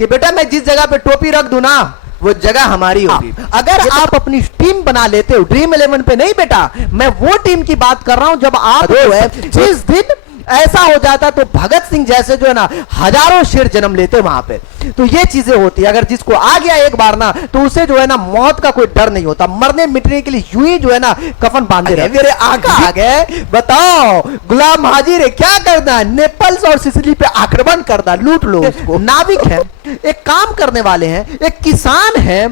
कि बेटा मैं जिस जगह पे टोपी रख दूं ना वो जगह हमारी होगी। अगर आप अपनी टीम बना लेते हो, ड्रीम 11 पे नहीं बेटा, मैं वो टीम की बात कर रहा हूं जब आप जो है जिस दिन ऐसा हो जाता तो भगत सिंह जैसे जो है ना हजारों शेर जन्म लेते वहां पे। तो ये चीजें होती है, अगर जिसको आ गया एक बार ना तो उसे जो है ना मौत का कोई डर नहीं होता, मरने मिटने के लिए यूं ही जो है ना कफन बांधे रहे। मेरे आका आ गए, बताओ गुलाम हाजिर है, क्या करना है, नेपल्स और सिसिली पे आक्रमण करना, लूट लो उसको। नाविक है, एक काम करने वाले हैं, एक किसान है,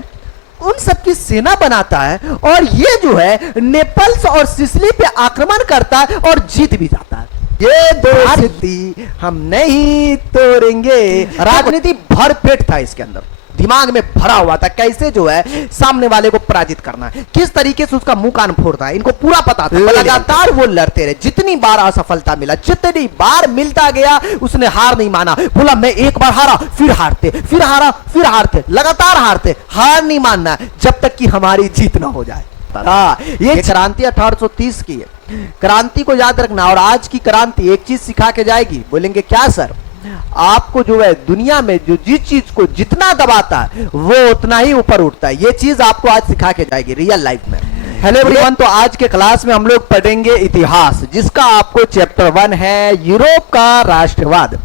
उन सब की सेना बनाता है और ये जो है नेपल्स और सिसिली पे आक्रमण करता है और जीत भी जाता है। ये दोस्ती हम नहीं तोड़ेंगे। राजनीति भरपेट था इसके अंदर, दिमाग में भरा हुआ था कैसे जो है सामने वाले को पराजित करना है, किस तरीके से उसका मुंह कान फोड़ना है, इनको पूरा पता था। लगातार वो लड़ते रहे, जितनी बार असफलता मिला, जितनी बार मिलता गया उसने हार नहीं माना। बोला मैं एक बार हारा, फिर हारते, फिर हारा, फिर हारते, लगातार हारते, हार नहीं मानना जब तक कि हमारी जीत ना हो जाए। ये क्रांति 1830 की है, क्रांति को याद रखना। और आज की क्रांति एक चीज सिखा के जाएगी, बोलेंगे क्या सर, आपको जो है दुनिया में जो जिस चीज को जितना दबाता है वो उतना ही ऊपर उठता है। ये चीज आपको आज सिखा के जाएगी रियल लाइफ में। हेलो एवरीवन, तो आज के क्लास में हम लोग पढ़ेंगे इतिहास, जिसका आपको चैप्टर 1 है यूरोप का राष्ट्रवाद।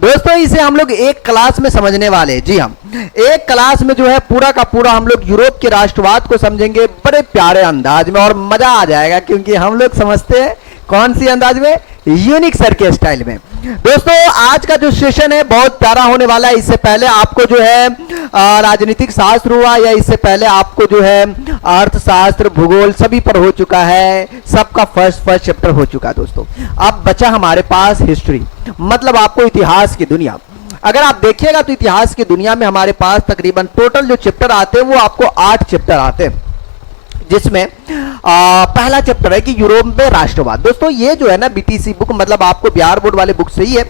दोस्तों इसे हम लोग एक क्लास में समझने वाले हैं। जी हम एक क्लास में जो है पूरा का पूरा हम लोग यूरोप के राष्ट्रवाद को समझेंगे बड़े प्यारे अंदाज में और मजा आ जाएगा, क्योंकि हम लोग समझते हैं कौन सी अंदाज में, यूनिक सर के स्टाइल में। दोस्तों आज का जो सेशन है बहुत प्यारा होने वाला है। इससे पहले आपको जो है राजनीतिक शास्त्र हुआ, या इससे पहले आपको जो है अर्थशास्त्र, भूगोल सभी पर हो चुका है, सबका फर्स्ट चैप्टर हो चुका है। दोस्तों अब बचा हमारे पास हिस्ट्री, मतलब आपको इतिहास की दुनिया। अगर आप देखिएगा तो इतिहास की दुनिया में हमारे पास तकरीबन टोटल जो चैप्टर आते हैं वो आपको 8 चैप्टर आते हैं, जिसमें पहला चैप्टर है कि यूरोप में राष्ट्रवाद। दोस्तों ये जो है ना बीटीसी बुक, मतलब आपको बिहार बोर्ड वाले बुक से ही है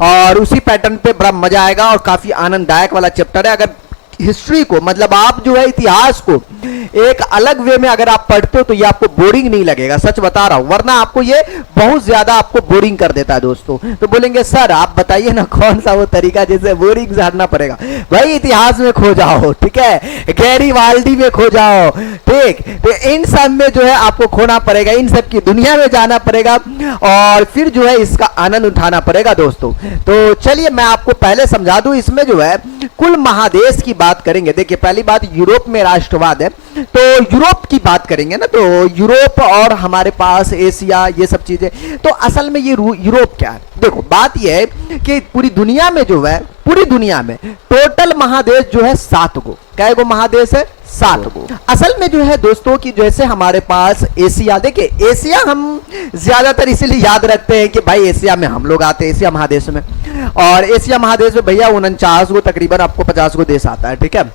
और उसी पैटर्न पे बड़ा मजा आएगा और काफी आनंददायक वाला चैप्टर है। अगर हिस्ट्री को, मतलब आप जो है इतिहास को एक अलग वे में अगर आप पढ़ते हो तो ये आपको बोरिंग नहीं लगेगा, सच बता रहा हूं, वरना आपको ये बहुत ज्यादा आपको बोरिंग कर देता है। दोस्तों तो बोलेंगे सर आप बताइए ना कौन सा वो तरीका जिससे बोरिंग से हटना पड़ेगा। भाई इतिहास में खो जाओ, ठीक है, गैरीवाल्डी में खो जाओ, ठीक, तो इन सब में जो है आपको खोना पड़ेगा, इन सब की दुनिया में जाना पड़ेगा और फिर जो है इसका आनंद उठाना पड़ेगा। दोस्तों तो चलिए मैं आपको पहले समझा दूं, इसमें जो है कुल महादेश की बात करेंगे। देखिए पहली बात यूरोप में राष्ट्रवाद है, तो यूरोप की बात करेंगे ना, तो यूरोप और हमारे पास एशिया ये सब चीजें, तो असल में ये यूरोप क्या है। देखो बात ये है कि पूरी दुनिया में जो है, पूरी दुनिया में टोटल महादेश जो है 7 गो, क्या गो महादेश है, 7 गो। असल में जो है दोस्तों कि जैसे हमारे पास एशिया, देखिए एशिया हम ज्यादातर इसीलिए याद रखते हैं कि भाई एशिया में हम लोग आते हैं, एशिया महादेश में, और एशिया महादेश में भैया 49 गो तकरीबन आपको 50 गो देश आता है, ठीक है।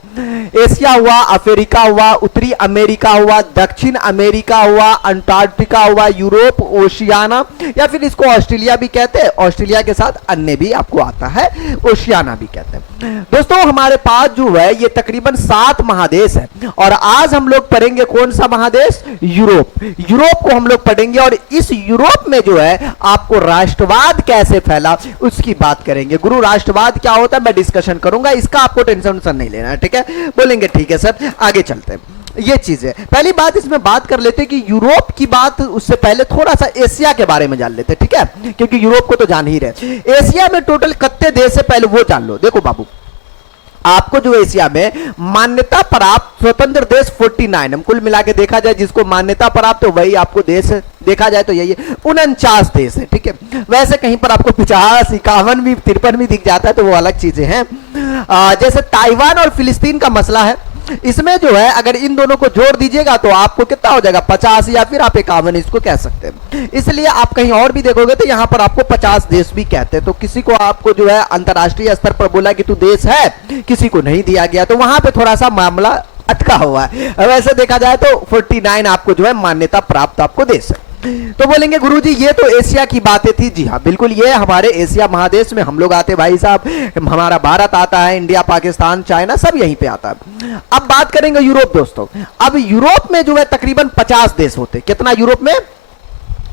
एशिया हुआ, अफ्रीका हुआ, उत्तरी अमेरिका हुआ, दक्षिण अमेरिका हुआ, अंटार्कटिका हुआ, यूरोप, ओशियाना, या फिर इसको ऑस्ट्रेलिया भी कहते हैं, ऑस्ट्रेलिया के साथ अन्य भी आपको आता है, ओशियाना भी कहते हैं। दोस्तों हमारे पास जो है ये तकरीबन 7 महादेश है और आज हम लोग पढ़ेंगे कौन सा महादेश, यूरोप। यूरोप को हम लोग पढ़ेंगे और इस यूरोप में जो है आपको राष्ट्रवाद कैसे फैला उसकी बात करेंगे। गुरु राष्ट्रवाद क्या होता है मैं डिस्कशन करूंगा, इसका आपको टेंशन नहीं लेना है, ठीक है। बोलेंगे ठीक है सर, आगे चलते हैं। ये चीज है, पहली बात इसमें बात कर लेते हैं कि यूरोप की बात, उससे पहले थोड़ा सा एशिया के बारे में जान लेते हैं, ठीक है, क्योंकि यूरोप को तो जान ही रहे। एशिया में टोटल कितने देश है पहले वो जान लो। देखो बाबू आपको जो एशिया में मान्यता प्राप्त स्वतंत्र देश 49 है, कुल मिला के देखा जाए जिसको मान्यता प्राप्त तो वही आपको देश है, देखा जाए तो यही 49 देश है, ठीक है। वैसे कहीं पर आपको 50, 51 भी, 53 भी दिख जाता है तो वो अलग चीजें हैं। जैसे ताइवान और फिलिस्तीन का मसला है, इसमें जो है अगर इन दोनों को जोड़ दीजिएगा तो आपको कितना हो जाएगा 50 या फिर आप 51 इसको कह सकते हैं। इसलिए आप कहीं और भी देखोगे तो यहां पर आपको 50 देश भी कहते हैं। तो किसी को आपको जो है अंतरराष्ट्रीय स्तर पर बोला कि तू देश है, किसी को नहीं दिया गया, तो वहां पे थोड़ा सा मामला अटका हुआ है। वैसे देखा जाए तो 49 आपको जो है मान्यता प्राप्त आपको देश है। तो बोलेंगे गुरुजी ये तो एशिया की बातें थी। जी हाँ बिल्कुल, ये हमारे एशिया महादेश में हम लोग आते भाई साहब, हमारा भारत आता है, इंडिया, पाकिस्तान, चाइना सब यहीं पे आता है। अब बात करेंगे यूरोप। दोस्तों अब यूरोप में जो है तकरीबन 50 देश होते। कितना यूरोप में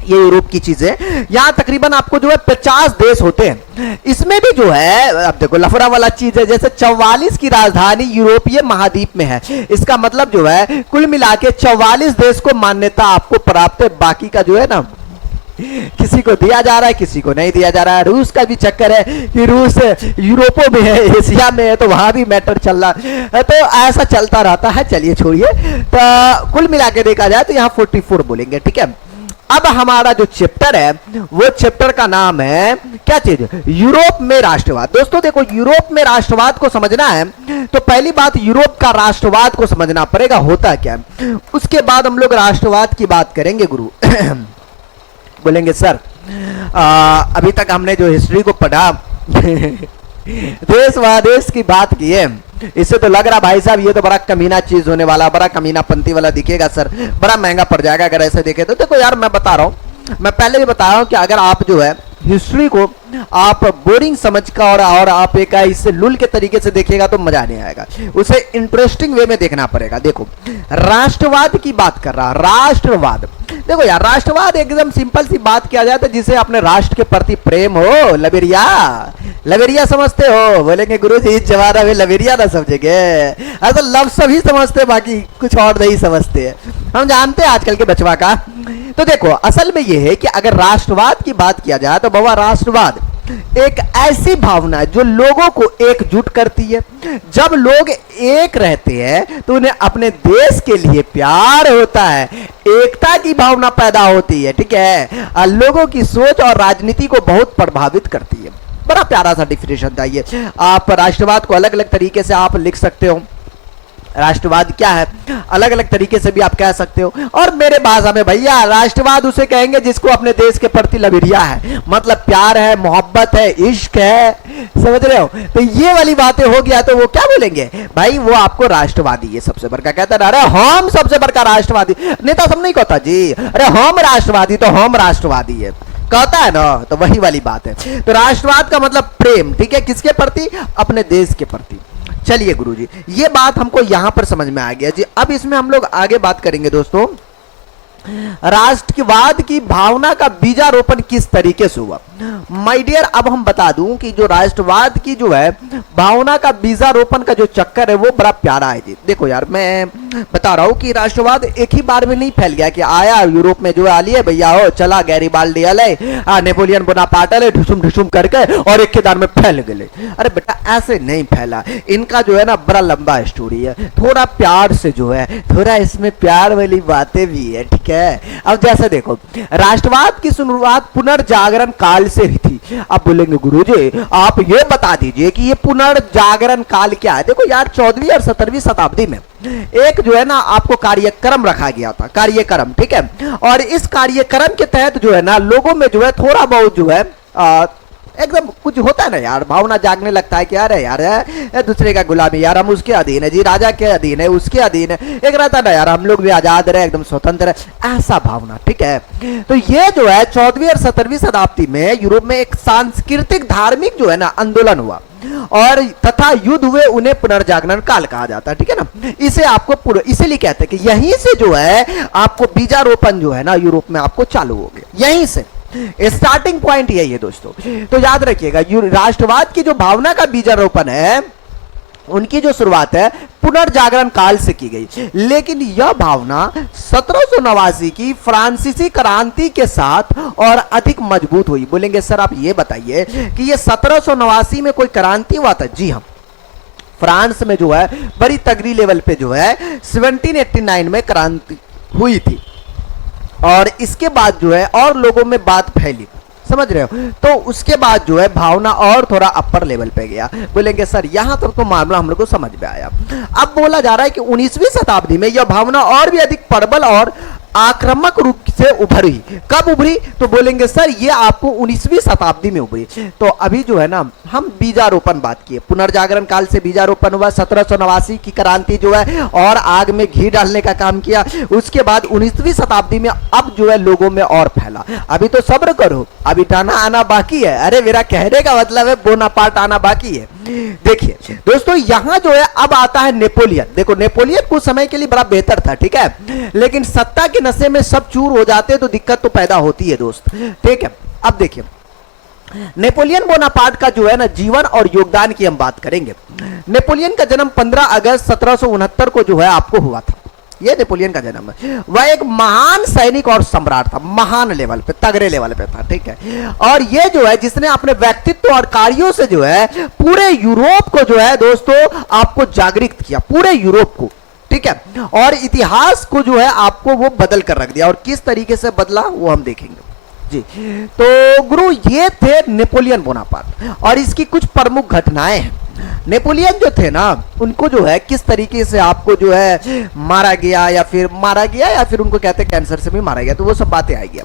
ये यूरोप की चीजें, यहाँ तकरीबन आपको जो है 50 देश होते हैं। इसमें भी जो है अब देखो लफड़ा वाला चीज है, जैसे 44 की राजधानी यूरोपीय महाद्वीप में है। इसका मतलब जो है कुल मिला के 44 देश को मान्यता आपको प्राप्त है। बाकी का जो है ना किसी को दिया जा रहा है, किसी को नहीं दिया जा रहा है। रूस का भी चक्कर है कि रूस यूरोपो में है, एशिया में है, तो वहां भी मैटर चल रहा है, तो ऐसा चलता रहता है। चलिए छोड़िए, तो कुल मिला के देखा जाए तो यहाँ 44 बोलेंगे, ठीक है। अब हमारा जो चैप्टर है वो चैप्टर का नाम है क्या चीज, यूरोप में राष्ट्रवाद। दोस्तों देखो, यूरोप में राष्ट्रवाद को समझना है तो पहली बात यूरोप का राष्ट्रवाद को समझना पड़ेगा होता क्या है। उसके बाद हम लोग राष्ट्रवाद की बात करेंगे गुरु। बोलेंगे सर अभी तक हमने जो हिस्ट्री को पढ़ा देश व देश की बात की है, इससे तो लग रहा भाई साहब ये तो बड़ा कमीना चीज होने वाला, बड़ा कमीना पंथी वाला दिखेगा सर, बड़ा महंगा पड़ जाएगा अगर ऐसे देखे तो। देखो यार मैं बता रहा हूँ, मैं पहले भी बता रहा हूँ कि अगर आप जो है हिस्ट्री को आप बोरिंग समझ कर और आप एक इससे लुल के तरीके से देखिएगा तो मजा नहीं आएगा, उसे इंटरेस्टिंग वे में देखना पड़ेगा। देखो राष्ट्रवाद की बात कर रहा, राष्ट्रवाद देखो यार, राष्ट्रवाद एकदम सिंपल सी बात किया जाए तो जिसे अपने राष्ट्र के प्रति प्रेम हो, लबेरिया लबेरिया समझते हो। बोलेंगे गुरु जी इस जमाना में लबेरिया ना समझेंगे, ऐसा लव सभी समझते, बाकी कुछ और नहीं समझते हैं, हम जानते हैं आजकल के बचवा का। तो देखो असल में यह है कि अगर राष्ट्रवाद की बात किया जाए तो बाबा राष्ट्रवाद एक ऐसी भावना है जो लोगों को एकजुट करती है। जब लोग एक रहते हैं तो उन्हें अपने देश के लिए प्यार होता है, एकता की भावना पैदा होती है, ठीक है। लोगों की सोच और राजनीति को बहुत प्रभावित करती है। बड़ा प्यारा सा डिफिनेशन था ये। आप राष्ट्रवाद को अलग अलग तरीके से आप लिख सकते हो, राष्ट्रवाद क्या है अलग अलग तरीके से भी आप कह सकते हो। और मेरे भाषा में भैया राष्ट्रवाद उसे कहेंगे जिसको अपने देश के प्रति लबेरिया है, मतलब प्यार है, मोहब्बत है, इश्क है, समझ रहे हो। तो ये वाली बातें हो गया तो वो क्या बोलेंगे भाई, वो आपको राष्ट्रवादी ये सबसे बड़का कहता है। अरे हम सबसे बड़का राष्ट्रवादी, नेता सब नहीं कहता जी, अरे हम राष्ट्रवादी तो हम राष्ट्रवादी है कहता है ना, तो वही वाली बात है। तो राष्ट्रवाद का मतलब प्रेम, ठीक है, किसके प्रति, अपने देश के प्रति। चलिए गुरुजी ये बात हमको यहां पर समझ में आ गया जी। अब इसमें हम लोग आगे बात करेंगे दोस्तों, राष्ट्रवाद की भावना का बीजारोपण किस तरीके से हुआ। माय डियर अब हम बता दूं कि जो राष्ट्रवाद की जो है भावना का बीजारोपण का जो चक्कर है वो बड़ा प्यारा है जी। देखो यार मैं बता रहा हूं कि राष्ट्रवाद एक ही बार में नहीं फैल गया कि आया यूरोप में जो आ लिए भैया हो चला गैरीबाल्डी अले नेपोलियन बोनापार्ट अले ढुसुम ढुसुम करके और एक के दार में फैल गए। अरे बेटा ऐसे नहीं फैला, इनका जो है ना बड़ा लंबा स्टोरी है, थोड़ा प्यार से जो है, थोड़ा इसमें प्यार वाली बातें भी है, ठीक है। अब जैसे देखो राष्ट्रवाद की शुरुआत पुनर्जागरण काल से हुई थी। अब बोलेंगे गुरुजी आप ये बता दीजिए कि ये पुनर्जागरण काल क्या है। देखो यार 14वीं और 17वीं शताब्दी में एक जो है ना आपको कार्यक्रम रखा गया था, कार्यक्रम, ठीक है। और इस कार्यक्रम के तहत जो है ना लोगों में जो है थोड़ा बहुत जो है एकदम कुछ होता है ना यार, भावना जागने लगता है कि यार दूसरे का गुलामी, यार हम उसके अधीन है जी, राजा के अधीन है, उसके अधीन है, एक रहता ना यार हम लोग भी आजाद रहे, एकदम स्वतंत्र है, ऐसा भावना, ठीक है। तो ये जो है 14वीं और 17वीं शताब्दी में यूरोप में एक सांस्कृतिक धार्मिक जो है ना आंदोलन हुआ और तथा युद्ध हुए, उन्हें पुनर्जागरण काल कहा जाता है, ठीक है ना। इसे आपको इसीलिए कहते हैं कि यहीं से जो है आपको बीजारोपण जो है ना यूरोप में आपको चालू हो गया, यहीं से स्टार्टिंग पॉइंट यही है दोस्तों। तो याद रखिएगा राष्ट्रवाद की जो भावना का बीजारोपण है उनकी जो शुरुआत है पुनर्जागरण काल से की गई, लेकिन यह भावना 1789 की फ्रांसीसी क्रांति के साथ और अधिक मजबूत हुई। बोलेंगे सर आप ये बताइए कि ये 1789 में कोई क्रांति हुआ था। जी हाँ, फ्रांस में जो है बड़ी तगड़ी लेवल पे जो है 1789 में क्रांति हुई थी और इसके बाद जो है और लोगों में बात फैली, समझ रहे हो। तो उसके बाद जो है भावना और थोड़ा अपर लेवल पे गया। बोलेंगे सर यहां तक तो मामला हम लोग को समझ में आया। अब बोला जा रहा है कि 19वीं शताब्दी में यह भावना और भी अधिक प्रबल और आक्रामक रूप से उभरी। कब उभरी, तो बोलेंगे सर ये आपको 19वीं शताब्दी में उभरी। तो अभी जो है ना हम बीजारोपण बात किए, पुनर्जागरण काल से बीजारोपण हुआ, 1789 की क्रांति जो है और आग में घी डालने का काम किया। उसके बाद 19वीं शताब्दी में अब जो है लोगों में और फैला। अभी तो सब्र करो, अभी टाना आना बाकी है। अरे मेरा कहने का मतलब है बोनापार्ट आना बाकी है। देखिए दोस्तों यहां जो है अब आता है नेपोलियन। देखो नेपोलियन कुछ समय के लिए बड़ा बेहतर था, ठीक है, लेकिन सत्ता के के नशे में सब चूर हो जाते तो दिक्कत तो पैदा होती है दोस्त, ठीक है। अब देखिए नेपोलियन बोनापार्ट का जो है ना जीवन और योगदान की हम बात करेंगे। नेपोलियन का जन्म 15 अगस्त 1769 को जो है आपको हुआ था। ये नेपोलियन का जन्म है। वह एक महान सैनिक और सम्राट था, महान लेवल पे, तगड़े लेवल पे था, ठीक है। और ये जो है जिसने अपने व्यक्तित्व और कार्यों से जो है पूरे यूरोप को जो है दोस्तों आपको जागृत किया, पूरे यूरोप को, ठीक है। और इतिहास को जो है आपको वो बदल कर रख दिया। और किस तरीके से बदला वो हम देखेंगे जी। तो गुरु ये थे नेपोलियन बोनापार्ट और इसकी कुछ प्रमुख घटनाएं हैं। नेपोलियन जो थे ना उनको जो है किस तरीके से आपको जो है मारा गया या फिर उनको कहते हैं कैंसर से भी मारा गया, तो वो सब बातें आएगी।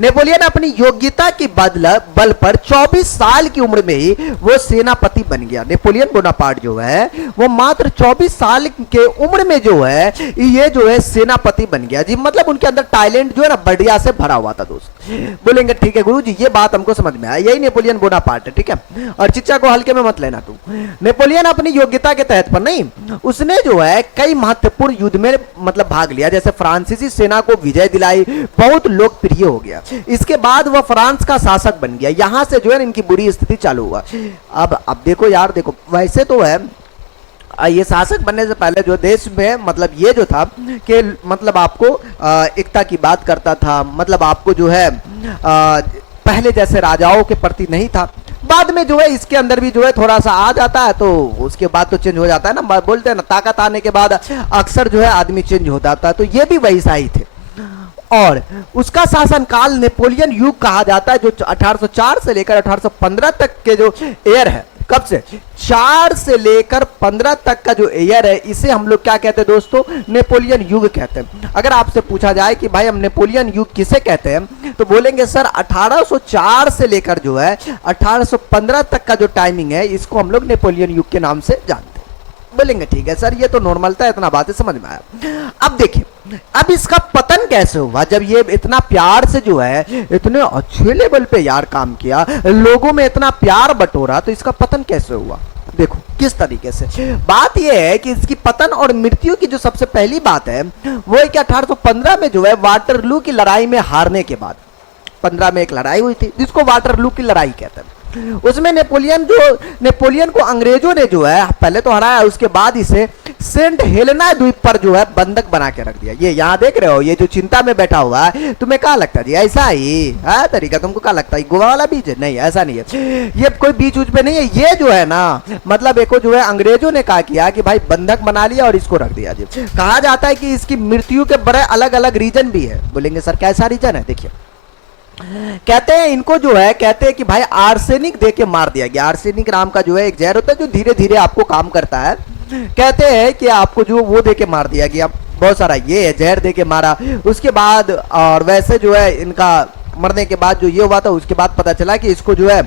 नेपोलियन अपनी योग्यता की बल पर 24 साल की उम्र में ही वो सेनापति बन गया। नेपोलियन बोनापार्ट जो है वो मात्र 24 साल के उम्र में जो है ये जो है सेनापति बन गया जी। मतलब उनके अंदर टैलेंट जो है ना बढ़िया से भरा हुआ था दोस्त। बोलेंगे ठीक है गुरु जी ये बात हमको समझ में आया, यही नेपोलियन बोनापार्ट है, ठीक है। और चिच्चा को हल्के में मत लेना तू। नेपोलियन अपनी योग्यता के तहत पर नहीं, उसने जो है कई महत्वपूर्ण युद्ध में मतलब भाग लिया, जैसे फ्रांसीसी सेना को विजय दिलाई, बहुत लोकप्रिय हो गया। इसके बाद वह फ्रांस का शासक बन गया। यहां से जो है इनकी बुरी स्थिति चालू हुआ। अब देखो यार, देखो वैसे तो है ये शासक बनने से पहले जो देश में मतलब ये जो था कि मतलब आपको एकता की बात करता था, मतलब आपको जो है पहले जैसे राजाओं के प्रति नहीं था। बाद में जो है इसके अंदर भी जो है थोड़ा सा आ जाता है तो उसके बाद तो चेंज हो जाता है ना, बोलते हैं ना ताकत आने के बाद अक्सर जो है आदमी चेंज हो जाता है। तो ये भी वैसा ही थे। और उसका शासनकाल नेपोलियन युग कहा जाता है, जो 1804 से लेकर 1815 तक के जो एयर है, कब से 4 से लेकर 15 तक का जो एयर है, इसे हम लोग क्या कहते हैं दोस्तों, नेपोलियन युग कहते हैं। अगर आपसे पूछा जाए कि भाई हम नेपोलियन युग किसे कहते हैं, तो बोलेंगे सर 1804 से लेकर जो है 1815 तक का जो टाइमिंग है, इसको हम लोग नेपोलियन युग के नाम से जानते हैं। बोलेंगे ठीक है सर ये तो नॉर्मल था, इतना बातें समझ में आया। अब देखिए अब इसका पतन कैसे हुआ, जब ये इतना प्यार से जो है इतने अच्छे लेवल पे यार काम किया, लोगों में इतना प्यार बटोरा, तो इसका पतन कैसे हुआ देखो किस तरीके से। बात यह है कि इसकी पतन और मृत्यु की जो सबसे पहली बात है वो है कि 1815 में जो है वाटरलू की लड़ाई में हारने के बाद, 15 में एक लड़ाई हुई थी जिसको वाटरलू की लड़ाई कहते हैं। उसमें नेपोलियन को अंग्रेजों ने जो है पहले तो हराया, उसके बाद इसे सेंट हेलेना द्वीप पर जो है बंधक बना के रख दिया। ये यहाँ देख रहे हो, ये जो चिंता में बैठा हुआ है, तुम्हें क्या लगता है जी ऐसा ही है तरीका, तुमको क्या लगता है गोवा वाला बीच है? नहीं ऐसा नहीं है, ये कोई बीच उच पे नहीं है। ये जो है ना मतलब एक जो है अंग्रेजों ने कहा किया कि भाई बंधक बना लिया और इसको रख दिया जी। कहा जाता है कि इसकी मृत्यु के बड़े अलग अलग रीजन भी है। बोलेंगे सर कैसा रीजन है, देखिए कहते हैं इनको जो है कहते हैं कि भाई आर्सेनिक दे के मार दिया गया। आर्सेनिक नाम का जो है एक जहर होता है जो धीरे धीरे आपको काम करता है। कहते हैं कि आपको जो वो दे के मार दिया गया, बहुत सारा ये है जहर दे के मारा। उसके बाद और वैसे जो है इनका मरने के बाद जो ये हुआ था, उसके बाद पता चला कि इसको जो है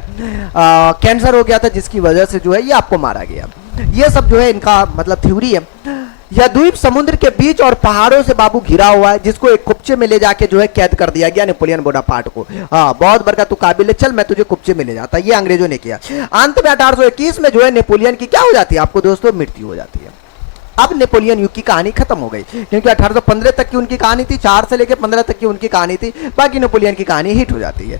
कैंसर हो गया था, जिसकी वजह से जो है ये आपको मारा गया। ये सब जो है इनका मतलब थ्योरी है। यह द्वीप समुद्र के बीच और पहाड़ों से बाबू घिरा हुआ है, जिसको एक कुप्चे में ले जाके जो है कैद कर दिया गया नेपोलियन बोनापार्ट को। हाँ बहुत बड़का तू काबिल है, चल मैं तुझे कुप्चे में ले जाता। ये अंग्रेजों ने किया। अंत में 1821 में जो है नेपोलियन की क्या हो जाती है आपको दोस्तों, मृत्यु हो जाती है। अब नेपोलियन युग की कहानी खत्म हो गई, क्योंकि 1815 तक की उनकी कहानी थी, 4 से लेकर 15 तक की उनकी कहानी थी, बाकी नेपोलियन की कहानी हिट हो जाती है।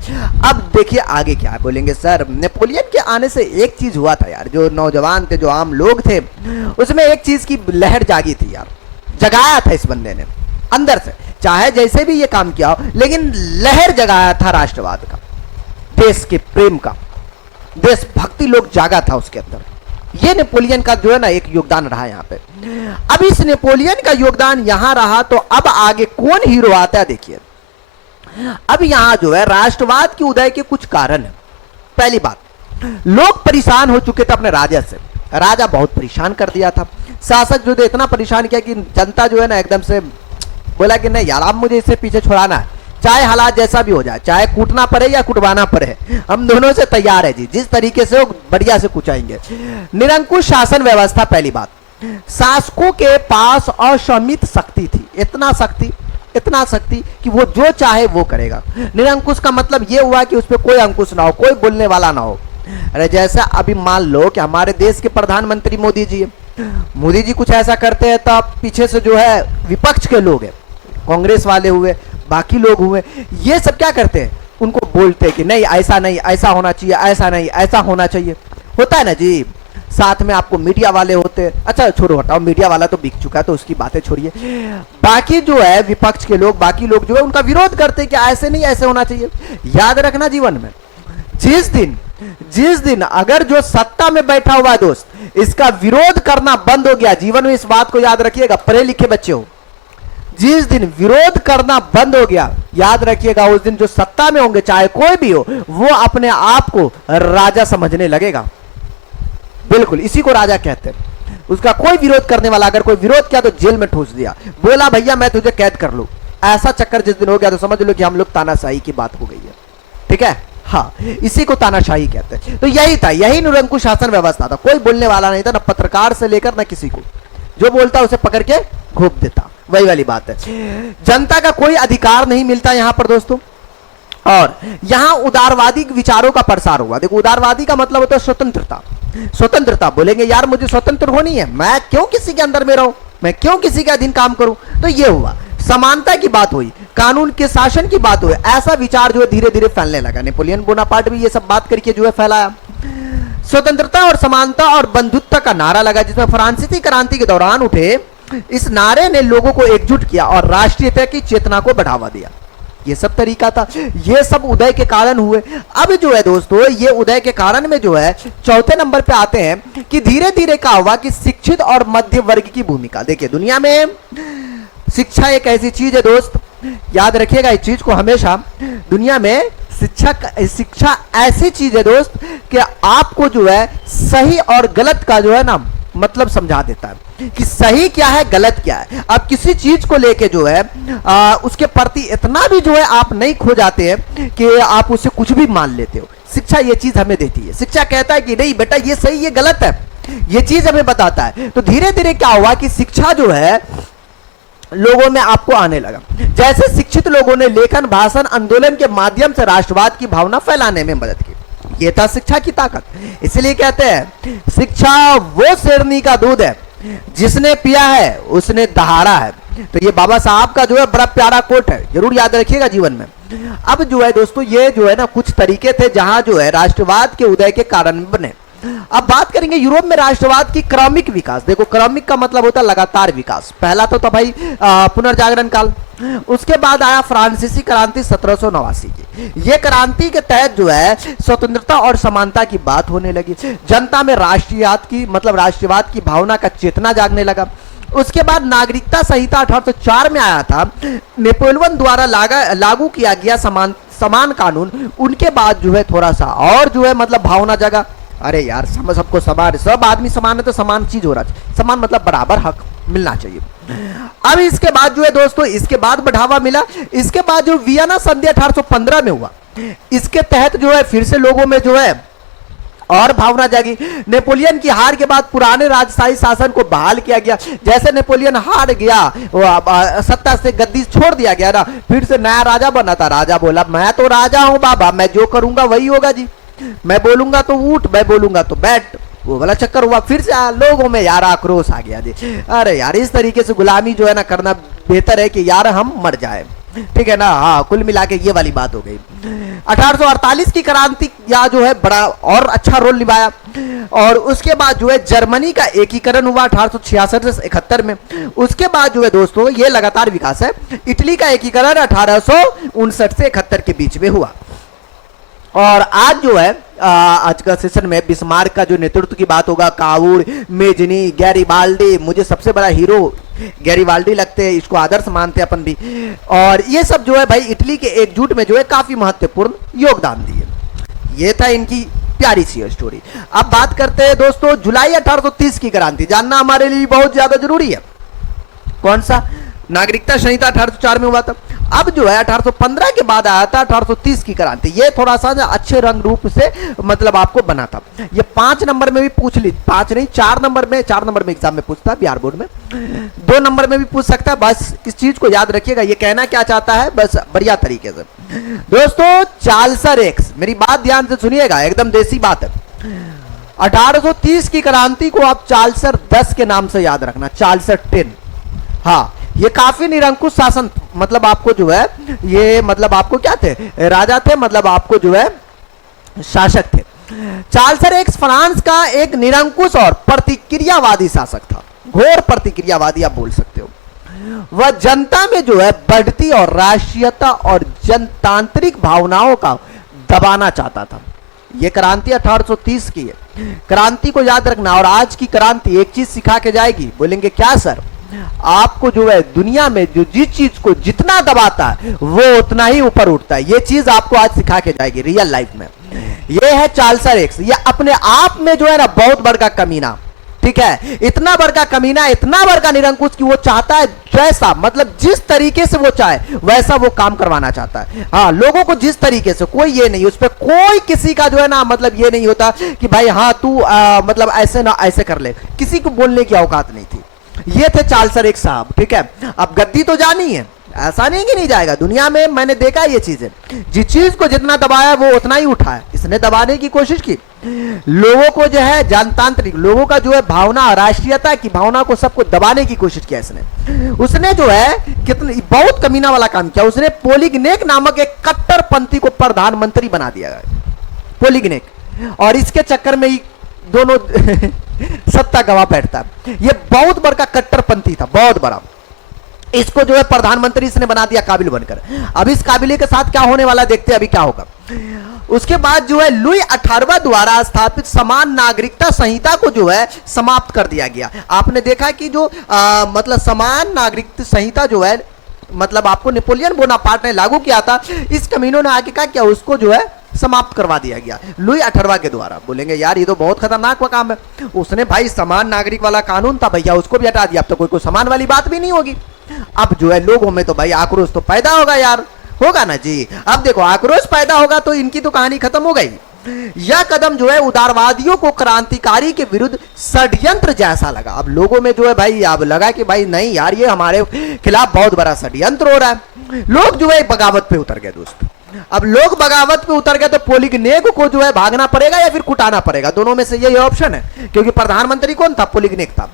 अब देखिए आगे क्या है। बोलेंगे सर नेपोलियन के आने से एक चीज हुआ था यार, जो नौजवान थे जो आम लोग थे उसमें एक चीज की लहर जागी थी यार, जगाया था इस बंदे ने अंदर से, चाहे जैसे भी ये काम किया हो, लेकिन लहर जगाया था राष्ट्रवाद का, देश के प्रेम का, देशभक्ति लोग जागा था उसके अंदर। ये नेपोलियन का जो है ना एक योगदान रहा यहाँ पे। अब इस नेपोलियन का योगदान यहां रहा, तो अब आगे कौन हीरो आता है देखिए। अब यहां जो है राष्ट्रवाद की उदय के कुछ कारण है। पहली बात, लोग परेशान हो चुके थे अपने राजा से, राजा बहुत परेशान कर दिया था। शासक जो इतना परेशान किया कि जनता जो है ना एकदम से बोला कि नहीं यार अब मुझे इससे पीछे छुड़ाना है, चाहे हालात जैसा भी हो जाए, चाहे कूटना पड़े या कुटवाना पड़े, हम दोनों से तैयार है जी, जिस तरीके से वो बढ़िया से कुचाएंगे। निरंकुश शासन व्यवस्था, पहली बात, शासकों के पास असीमित शक्ति थी, इतना शक्ति कि वो जो चाहे वो करेगा। निरंकुश का मतलब ये हुआ कि उस पर कोई अंकुश ना हो, कोई बोलने वाला ना हो। अरे जैसा अभी मान लो कि हमारे देश के प्रधानमंत्री मोदी जी कुछ ऐसा करते हैं तो पीछे से जो है विपक्ष के लोग हैं, कांग्रेस वाले हुए, बाकी लोग हुए, ये सब क्या करते हैं, उनको बोलते हैं कि नहीं ऐसा नहीं, ऐसा होना चाहिए, ऐसा नहीं, ऐसा होना चाहिए, होता है ना जी। साथ में आपको मीडिया वाले होते हैं, अच्छा छोड़ो हटाओ, मीडिया वाला तो बिक चुका है तो उसकी बातें छोड़िए। बाकी जो है विपक्ष के लोग, बाकी लोग जो है उनका विरोध करते हैं कि ऐसे नहीं, ऐसे होना चाहिए। याद रखना जीवन में, जिस दिन अगर जो सत्ता में बैठा हुआ है दोस्त, इसका विरोध करना बंद हो गया, जीवन में इस बात को याद रखिएगा, पढ़े लिखे बच्चे हो, जिस दिन विरोध करना बंद हो गया, याद रखिएगा उस दिन जो सत्ता में होंगे, चाहे कोई भी हो, वो अपने आप को राजा समझने लगेगा। बिल्कुल इसी को राजा कहते हैं। उसका कोई विरोध करने वाला अगर कोई विरोध किया तो जेल में ठूस दिया, बोला भैया मैं तुझे कैद कर लूं, ऐसा चक्कर जिस दिन हो गया तो समझ लो कि हम लोग तानाशाही की बात हो गई है। ठीक है, हाँ, इसी को तानाशाही कहते हैं। तो यही था, यही निरंकुश शासन व्यवस्था था। कोई बोलने वाला नहीं था, ना पत्रकार से लेकर ना किसी को, जो बोलता उसे पकड़ के घोप देता, वही वाली बात है। जनता का कोई अधिकार नहीं मिलता यहां पर दोस्तों, और यहां उदारवादी विचारों का प्रसार हुआ। देखो उदारवादी का मतलब होता है स्वतंत्रता। स्वतंत्रता बोलेंगे यार मुझे स्वतंत्र होनी है, मैं क्यों किसी के अंदर में रहूं, मैं क्यों किसी के अधीन काम करूं, तो ये हुआ, समानता की बात हुई, कानून के शासन की बात हुई, ऐसा विचार जो है धीरे धीरे फैलने लगा। नेपोलियन बोनापार्ट भी ये सब बात करके जो है फैलाया। स्वतंत्रता और समानता और बंधुत्व का नारा लगा, जिसमें फ्रांसीसी क्रांति के दौरान उठे इस नारे ने लोगों को एकजुट किया और राष्ट्रीयता की चेतना को बढ़ावा दिया। ये सब तरीका था, ये सब उदय के कारण हुए। अब जो है दोस्तों, ये उदय के कारण में जो है चौथे नंबर पे आते हैं कि धीरे धीरे क्या हुआ कि शिक्षित और मध्य वर्ग की भूमिका। देखिए दुनिया में शिक्षा एक ऐसी चीज है दोस्त, याद रखिएगा इस चीज को हमेशा, दुनिया में शिक्षा ऐसी चीज है दोस्त कि आपको जो है सही और गलत का जो है ना मतलब समझा देता है कि सही क्या है गलत क्या है। अब किसी चीज को लेके जो है उसके प्रति इतना भी जो है आप नहीं खो जाते हैं कि आप उसे कुछ भी मान लेते हो। शिक्षा ये चीज हमें देती है, शिक्षा कहता है कि नहीं बेटा ये सही ये गलत है, ये चीज हमें बताता है। तो धीरे धीरे क्या हुआ कि शिक्षा जो है लोगों में आपको आने लगा। जैसे शिक्षित लोगों ने लेखन भाषण आंदोलन के माध्यम से राष्ट्रवाद की भावना फैलाने में मदद की। ये था शिक्षा की ताकत। इसलिए कहते हैं शिक्षा वो शेरनी का दूध है जिसने पिया है उसने दहाड़ा है। तो ये बाबा साहब का जो है बड़ा प्यारा कोट है, जरूर याद रखिएगा जीवन में। अब जो है दोस्तों ये जो है ना कुछ तरीके थे जहां जो है राष्ट्रवाद के उदय के कारण बने। अब बात करेंगे यूरोप में राष्ट्रवाद की क्रमिक विकास। देखो क्रमिक का मतलब होता है लगातार विकास। पहला तो था भाई पुनर्जागरण काल, उसके बाद आया फ्रांसीसी क्रांति 1789 की। ये क्रांति के तहत जो है स्वतंत्रता और समानता की बात होने लगी, जनता में राष्ट्रीयवाद की मतलब राष्ट्रवाद की भावना का चेतना जागने लगा। उसके बाद नागरिकता संहिता 1804 में आया था, नेपोलियन द्वारा लागू किया गया समान कानून। उनके बाद जो है थोड़ा सा और जो है मतलब भावना जगा, अरे यार सबको समान, सब आदमी समान है तो समान चीज हो रहा है, समान मतलब बराबर हक मिलना चाहिए। अब इसके बाद जो है दोस्तों इसके बाद बढ़ावा मिला। इसके बाद जो वियना संधि 1815 में हुआ, इसके तहत जो है फिर से लोगों में जो है और भावना जागी। नेपोलियन की हार के बाद पुराने राजशाही शासन को बहाल किया गया। जैसे नेपोलियन हार गया, सत्ता से गद्दी छोड़ दिया गया ना, फिर से नया राजा बना था। राजा बोला मैं तो राजा हूं बाबा, मैं जो करूंगा वही होगा जी, मैं बोलूंगा तो उठ, मैं बोलूंगा तो बैठ। वो वाला चक्कर हुआ, फिर से लोगों में यार आक्रोश आ गया जी, अरे यार इस तरीके से गुलामी जो है ना करना बेहतर है कि यार हम मर जाए। ठीक है ना, हाँ कुल मिला के ये वाली बात हो गई। 1848 की क्रांति या जो है बड़ा और अच्छा रोल निभाया। और उसके बाद जो है जर्मनी का एकीकरण हुआ 1866 से 71 में। उसके बाद जो है दोस्तों ये लगातार विकास है। इटली का एकीकरण 1859 से 71 के बीच में हुआ। और आज जो है आज का सेशन में बिस्मार्क का जो नेतृत्व की बात होगा, कावूर, मेजनी, गैरिबाल्डी, मुझे सबसे बड़ा हीरो गैरिबाल्डी लगते हैं, इसको आदर्श मानते हैं अपन भी। और ये सब जो है भाई इटली के एकजुट में जो है काफी महत्वपूर्ण योगदान दिए। ये था इनकी प्यारी सी स्टोरी। अब बात करते हैं दोस्तों जुलाई 1830 की क्रांति, जानना हमारे लिए बहुत ज्यादा जरूरी है। कौन सा? नागरिकता संहिता 1804 में हुआ था। अब जो है 1815 के बाद आया था 1830 की क्रांति। ये थोड़ा सा अच्छे रंग रूप से मतलब आपको बना था। ये 5 नंबर में भी पूछ ली, 5 नहीं 4 नंबर में एग्जाम में पूछता है बिहार बोर्ड में, 2 नंबर में भी पूछ सकता है। बस इस चीज को याद रखिएगा, ये कहना क्या चाहता है बस बढ़िया तरीके से। दोस्तों चार्ल्स एक्स, मेरी बात ध्यान से सुनिएगा, एकदम देसी बात है। 1830 की क्रांति को आप चार्ल्स 10 के नाम से याद रखना, चार्ल्स 10। हाँ ये काफी निरंकुश शासन, मतलब आपको जो है ये मतलब आपको क्या थे, राजा थे, मतलब आपको जो है शासक थे। चार्ल्स एक्स फ्रांस का एक निरंकुश और प्रतिक्रियावादी शासक था, घोर प्रतिक्रियावादी आप बोल सकते हो। वह जनता में जो है बढ़ती और राष्ट्रीयता और जनतांत्रिक भावनाओं का दबाना चाहता था। यह क्रांति 1830 की है। क्रांति को याद रखना, और आज की क्रांति एक चीज सिखा के जाएगी। बोलेंगे क्या सर? आपको जो है दुनिया में जो जिस चीज को जितना दबाता है वो उतना ही ऊपर उठता है। ये चीज आपको आज सिखा के जाएगी रियल लाइफ में। ये है चार्ल्स एक्स, ये अपने आप में जो है ना बहुत बड़ा कमीना, ठीक है, इतना बड़ा कमीना, इतना बड़ा निरंकुश कि वो चाहता है जैसा, मतलब जिस तरीके से वो चाहे वैसा वो काम करवाना चाहता है। हाँ, लोगों को जिस तरीके से, कोई ये नहीं, उस पर कोई किसी का जो है ना मतलब ये नहीं होता कि भाई हाँ तू मतलब ऐसे ना ऐसे कर ले, किसी को बोलने की औकात नहीं थी। ये थे चार्ल्स एक्स साहब, ठीक है। अब गद्दी तो जानी है, ऐसा नहीं कि नहीं जाएगा। दुनिया में मैंने देखा ये चीजें, जिस चीज को जितना दबाया वो उतना ही उठाया। इसने दबाने की कोशिश की, लोगों को जो है जनतांत्रिक, लोगों का जो है भावना, राष्ट्रीयता की भावना को सबको दबाने की कोशिश किया इसने। उसने जो है कितने बहुत कमीना वाला काम किया। उसने पोलिगनेक नामक एक कट्टरपंथी को प्रधानमंत्री बना दिया, पोलिगनेक, और इसके चक्कर में ही दोनों सत्ता गवा बैठता। ये बहुत बड़ा कट्टरपंथी था, बहुत बड़ा। इसको जो है प्रधानमंत्री इसने बना दिया काबिल बनकर। अब इस काबिले के साथ क्या होने वाला देखते हैं अभी क्या होगा। उसके बाद जो है लुई 18वां द्वारा स्थापित समान नागरिकता संहिता को जो है समाप्त कर दिया गया। आपने देखा कि जो मतलब समान नागरिकता संहिता जो है मतलब आपको नेपोलियन बोनापार्ट ने लागू किया था, इस कमीनों ने आगे क्या उसको जो है समाप्त करवा दिया गया लुई 18वां के द्वारा। बोलेंगे यार ये तो बहुत खतरनाक काम है। उसने भाई समान नागरिक वाला कानून था भैया, उसको भी हटा दिया। अब तो कोई समान वाली बात भी नहीं होगी। अब जो है लोगों में तो भाई आक्रोश तो पैदा होगा यार, होगा ना जी। अब देखो आक्रोश पैदा होगा तो इनकी तो कहानी खत्म हो गई। यह कदम जो है उदारवादियों को क्रांतिकारी के विरुद्ध षड्यंत्र जैसा लगा। अब लोगों में जो है भाई अब लगा कि भाई नहीं यार ये हमारे खिलाफ बहुत बड़ा षड्यंत्र हो रहा है। लोग जो है बगावत पे उतर गए दोस्त। अब लोग बगावत पे उतर गए तो पोलिगनेक को जो है भागना पड़ेगा या फिर कुटाना पड़ेगा, दोनों में से यही ऑप्शन है। क्योंकि प्रधानमंत्री कौन था? पोलिगनेक था।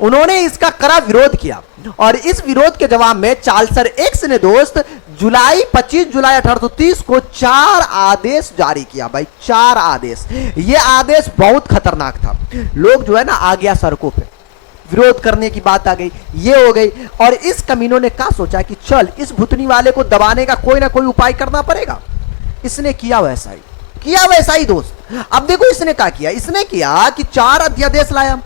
उन्होंने इसका कड़ा विरोध किया और इस विरोध के जवाब में चार्ल्स एक्स ने दोस्त 25 जुलाई 1830 को 4 आदेश जारी किया। भाई 4 आदेश, ये आदेश बहुत खतरनाक था। लोग जो है ना आ गया सड़कों पे, विरोध करने की बात आ गई, ये हो गई। और इस कमीनों ने क्या सोचा कि चल इस भुतनी वाले को दबाने का कोई ना कोई उपाय करना पड़ेगा। इसने किया वैसा ही दोस्त। अब देखो इसने क्या किया, इसने किया कि 4 अध्यादेश लाया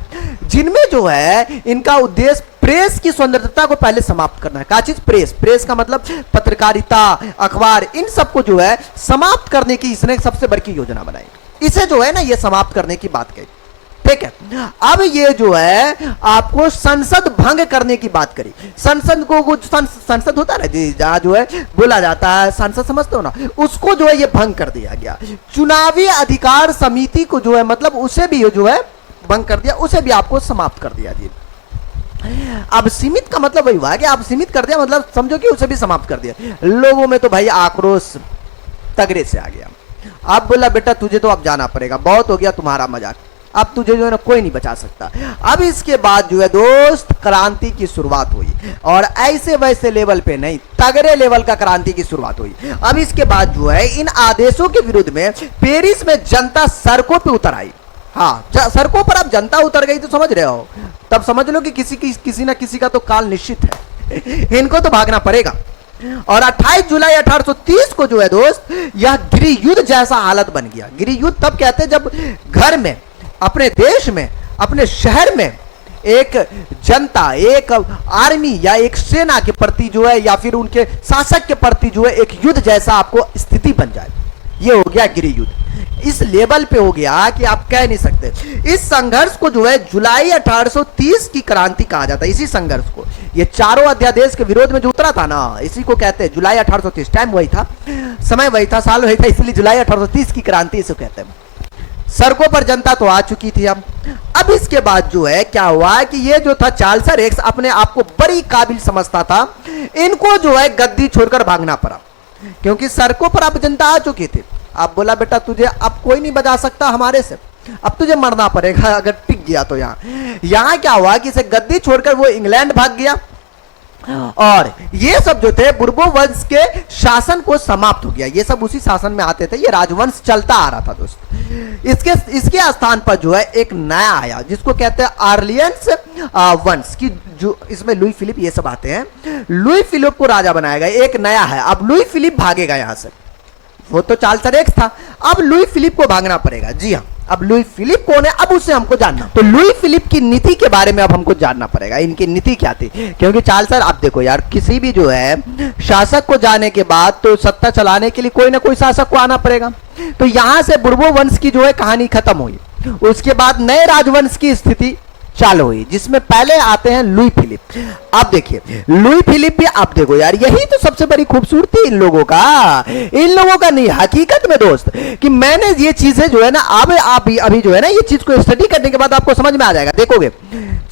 जिनमें जो है इनका उद्देश्य प्रेस की स्वतंत्रता को पहले समाप्त करना है। क्या चीज? प्रेस का मतलब पत्रकारिता, अखबार, इन सबको जो है समाप्त करने की इसने सबसे बड़ी योजना बनाई। इसे जो है ना ये समाप्त करने की बात कही, ठीक है। अब ये जो है आपको संसद भंग करने की बात करी। संसद को संसद होता है ना जी, जहां जो है बोला जाता है, संसद समझते हो ना, उसको जो है ये भंग कर दिया गया। चुनावी अधिकार समिति को जो है मतलब उसे भी जो है भंग कर दिया, उसे भी आपको समाप्त कर दिया जी। अब सीमित का मतलब वही हुआ कि आप सीमित कर दिया, मतलब समझो कि उसे भी समाप्त कर दिया। लोगों में तो भाई आक्रोश तगड़े से आ गया। आप बोला बेटा तुझे तो अब जाना पड़ेगा, बहुत हो गया तुम्हारा मजाक, अब तुझे जो है ना कोई नहीं बचा सकता। अब इसके बाद जो है दोस्त क्रांति की शुरुआत हुई, और ऐसे वैसे लेवल पे नहीं, तगड़े लेवल का क्रांति की शुरुआत हुई। अब इसके बाद जो है इन आदेशों के विरुद्ध में पेरिस में जनता सड़कों पे उतर आई। हाँ, सड़कों पर अब जनता उतर गई तो समझ रहे हो, तब समझ लो कि किसी ना किसी का तो काल निश्चित है। इनको तो भागना पड़ेगा। और 28 जुलाई 1830 को जो है दोस्त यह गृह युद्ध जैसा हालत बन गया। गृह युद्ध तब कहते हैं जब घर में, अपने देश में, अपने शहर में एक जनता, एक आर्मी या एक सेना के प्रति जो है या फिर उनके शासक के प्रति जो है एक युद्ध जैसा आपको स्थिति बन जाए, ये हो गया गृह युद्ध। इस लेवल पे हो गया कि आप कह नहीं सकते। इस संघर्ष को जो है जुलाई 1830 की क्रांति कहा जाता है। इसी संघर्ष को, ये चारों अध्यादेश के विरोध में जो उतरा था ना, इसी को कहते हैं जुलाई 1830। टाइम वही था, समय वही था, साल वही था, इसलिए जुलाई 1830 की क्रांति इसे कहते हैं। सड़कों पर जनता तो आ चुकी थी। अब इसके बाद जो है क्या हुआ कि ये जो था चार्ल्स एक्स अपने आप को बड़ी काबिल समझता था। इनको जो है गद्दी छोड़कर भागना पड़ा, क्योंकि सड़कों पर अब जनता आ चुकी थी। अब बोला बेटा तुझे अब कोई नहीं बचा सकता हमारे से, अब तुझे मरना पड़ेगा अगर टिक गया तो। यहाँ क्या हुआ कि इसे गद्दी छोड़कर वो इंग्लैंड भाग गया, और ये सब जो थे बुर्बो वंश के शासन को समाप्त हो गया। ये सब उसी शासन में आते थे, ये राजवंश चलता आ रहा था दोस्त। इसके स्थान पर जो है एक नया आया जिसको कहते हैं आर्लियंस वंश की, जो इसमें लुई फिलिप ये सब आते हैं। लुई फिलिप को राजा बनाया गया, एक नया है। अब लुई फिलिप भागेगा यहां से, वो तो चार्ल्स एक्स था, अब लुई फिलिप को भागना पड़ेगा। जी हाँ, अब लुई फिलिप कौन है अब उससे हमको जानना। तो लुई फिलिप की नीति के बारे में अब हमको जानना पड़ेगा, इनकी नीति क्या थी। क्योंकि चार्ल्स आप देखो यार, किसी भी जो है शासक को जाने के बाद तो सत्ता चलाने के लिए कोई ना कोई शासक को आना पड़ेगा। तो यहां से बुर्बो वंश की जो है कहानी खत्म हुई। उसके बाद नए राजवंश की स्थिति चालू हुई, जिसमें पहले आते हैं लुई फिलिप। अब देखिए लुई फिलिप भी, आप देखो यार, यही तो सबसे बड़ी खूबसूरती इन लोगों का, इन लोगों का नहीं हकीकत में दोस्त, कि मैंने ये चीजें जो है ना, अब आप अभी जो है ना, ये चीज को स्टडी करने के बाद आपको समझ में आ जाएगा। देखोगे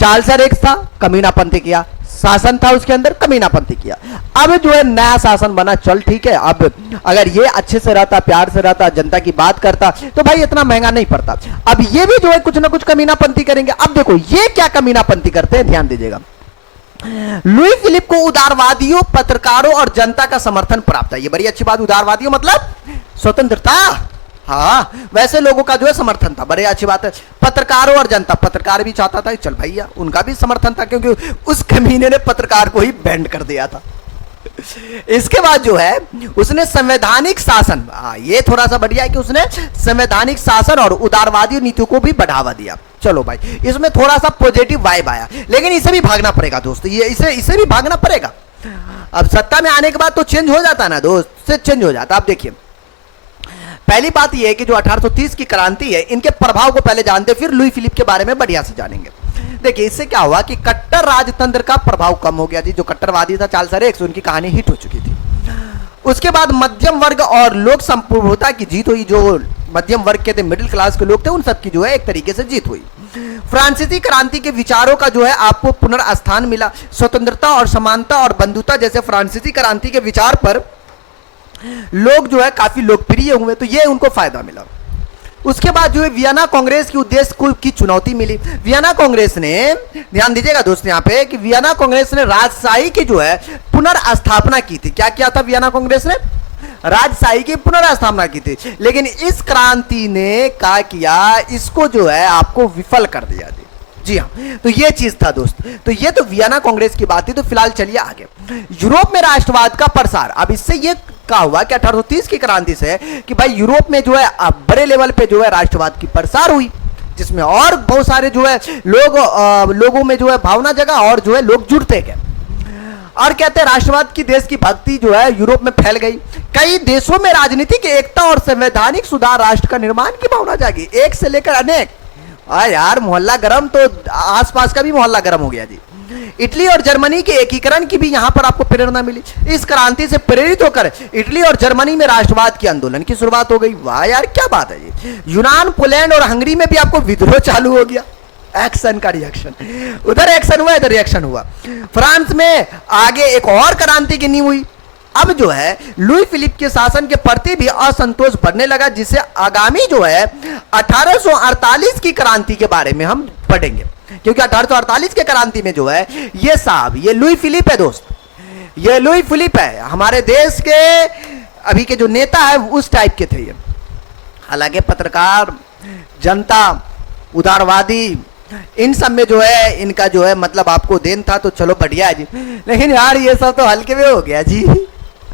चार्ल्स एक्स था, कमीनापंथी किया, शासन था उसके अंदर, कमीनापंथी किया। अब जो है नया शासन बना, चल ठीक है, अब अगर ये अच्छे से रहता, प्यार से रहता, जनता की बात करता, तो भाई इतना महंगा नहीं पड़ता। अब ये भी जो है कुछ ना कुछ कमीनापंथी करेंगे। अब देखो ये क्या कमीनापंथी करते हैं, ध्यान दीजिएगा। लुई फिलिप को उदारवादियों, पत्रकारों और जनता का समर्थन प्राप्त है। ये बड़ी अच्छी बात, उदारवादियों मतलब स्वतंत्रता, हाँ, वैसे लोगों का जो है समर्थन था, बड़े अच्छी बात है। पत्रकारों और जनता, पत्रकार भी चाहता था चल भैया, उनका भी समर्थन था, क्योंकि उस कमीने ने पत्रकार को ही बैंड कर दिया था। इसके बाद जो है उसने संवैधानिक शासन, ये थोड़ा सा बढ़िया है कि उसने संवैधानिक शासन और उदारवादी नीतियों को भी बढ़ावा दिया। चलो भाई, इसमें थोड़ा सा पॉजिटिव वाइब आया, लेकिन इसे भी भागना पड़ेगा दोस्त, ये इसे भी भागना पड़ेगा। अब सत्ता में आने के बाद तो चेंज हो जाता ना दोस्त, से चेंज हो जाता। आप देखिए पहली बात यह है कि जो 1830 की क्रांति है, इनके प्रभाव को पहले जानते, फिर लुई फिलिप के बारे में बढ़िया से जानेंगे। देखिए इससे क्या हुआ कि कट्टर राजतंत्र का प्रभाव कम हो गया जी। जो कट्टरवादी था चार्ल्स एक्स, उनकी कहानी हिट हो चुकी थी। उसके बाद मध्यम वर्ग और लोक संप्रभुता की जीत हुई। जो मध्यम वर्ग के थे, मिडिल क्लास के लोग थे, उन सब की जो है एक तरीके से जीत हुई। फ्रांसीसी क्रांति के विचारों का जो है आपको पुनर्स्थान मिला। स्वतंत्रता और समानता और बंधुता जैसे फ्रांसीसी क्रांति के विचार पर लोग जो है काफी लोकप्रिय हुए, तो ये उनको फायदा मिला। उसके बाद जो है वियना कांग्रेस की उद्देश्य की चुनौती मिली। वियना कांग्रेस ने, ध्यान दीजिएगा दोस्त यहाँ पे, कि वियना कांग्रेस ने राजशाही की जो है पुनर्स्थापना की थी। क्या किया था वियना कांग्रेस ने? राजशाही की पुनर्स्थापना की थी। लेकिन इस क्रांति ने क्या किया, इसको जो है आपको विफल कर दिया थी। जी हाँ, तो ये चीज था दोस्त। तो ये तो वियना कांग्रेस की बात थी। तो फिलहाल चलिए आगे, यूरोप में राष्ट्रवाद का प्रसार। अब इससे ये क्या हुआ कि 1830 की क्रांति से कि भाई यूरोप में जो है बड़े लेवल पे जो है राष्ट्रवाद की प्रसार हुई, जिसमें और बहुत सारे जो है लोगों में जो है भावना जगा और जो है लोग जुड़ते गए। और कहते हैं राष्ट्रवाद की देश की भक्ति जो है यूरोप में फैल गई। कई देशों में राजनीतिक एकता और संवैधानिक सुधार, राष्ट्र का निर्माण की भावना जागी, एक से लेकर अनेक। यार मोहल्ला गरम, तो आसपास का भी मोहल्ला गरम हो गया जी। इटली और जर्मनी के एकीकरण की भी यहां पर आपको प्रेरणा मिली। इस क्रांति से प्रेरित होकर इटली और जर्मनी में राष्ट्रवाद के आंदोलन की शुरुआत हो गई। वाह यार क्या बात है जी। यूनान, पोलैंड और हंगरी में भी आपको विद्रोह चालू हो गया। एक्शन का रिएक्शन, उधर एक्शन हुआ, इधर रिएक्शन हुआ। फ्रांस में आगे एक और क्रांति की नींव हुई। अब जो है लुई फिलिप के शासन के प्रति भी असंतोष बढ़ने लगा, जिससे आगामी जो है 1848 की क्रांति के बारे में हम पढ़ेंगे। क्योंकि 1848 के क्रांति में जो है ये साहब, ये लुई फिलिप है दोस्त, ये लुई फिलिप है, हमारे देश के अभी के जो नेता है उस टाइप के थे ये। हालांकि पत्रकार, जनता, उदारवादी, इन सब में जो है इनका जो है मतलब आपको देन था, तो चलो बढ़िया है जी। लेकिन यार ये सब तो हल्के में हो गया जी।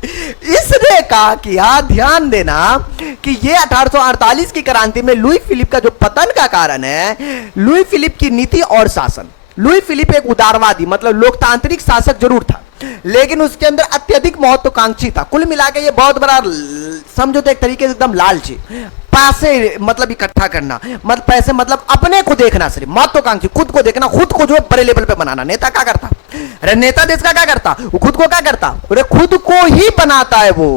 इसने कहा कि यार ध्यान देना कि ये 1848 की क्रांति में लुई फिलिप का जो पतन का कारण है, लुई फिलिप की नीति और शासन। लुई फिलिप एक उदारवादी मतलब लोकतांत्रिक शासक जरूर था, लेकिन उसके अंदर अत्यधिक महत्वाकांक्षी था। कुल मिला के ये बहुत बड़ा, समझो तो एक तरीके से एकदम लालची, पैसे मतलब इकट्ठा करना, मतलब पैसे मतलब अपने को देखना, सिर्फ महत्वाकांक्षी, खुद को देखना, खुद को जो है बड़े लेवल पे बनाना। नेता क्या करता? अरे नेता देश का क्या करता? वो खुद को क्या करता? अरे खुद को ही बनाता है वो।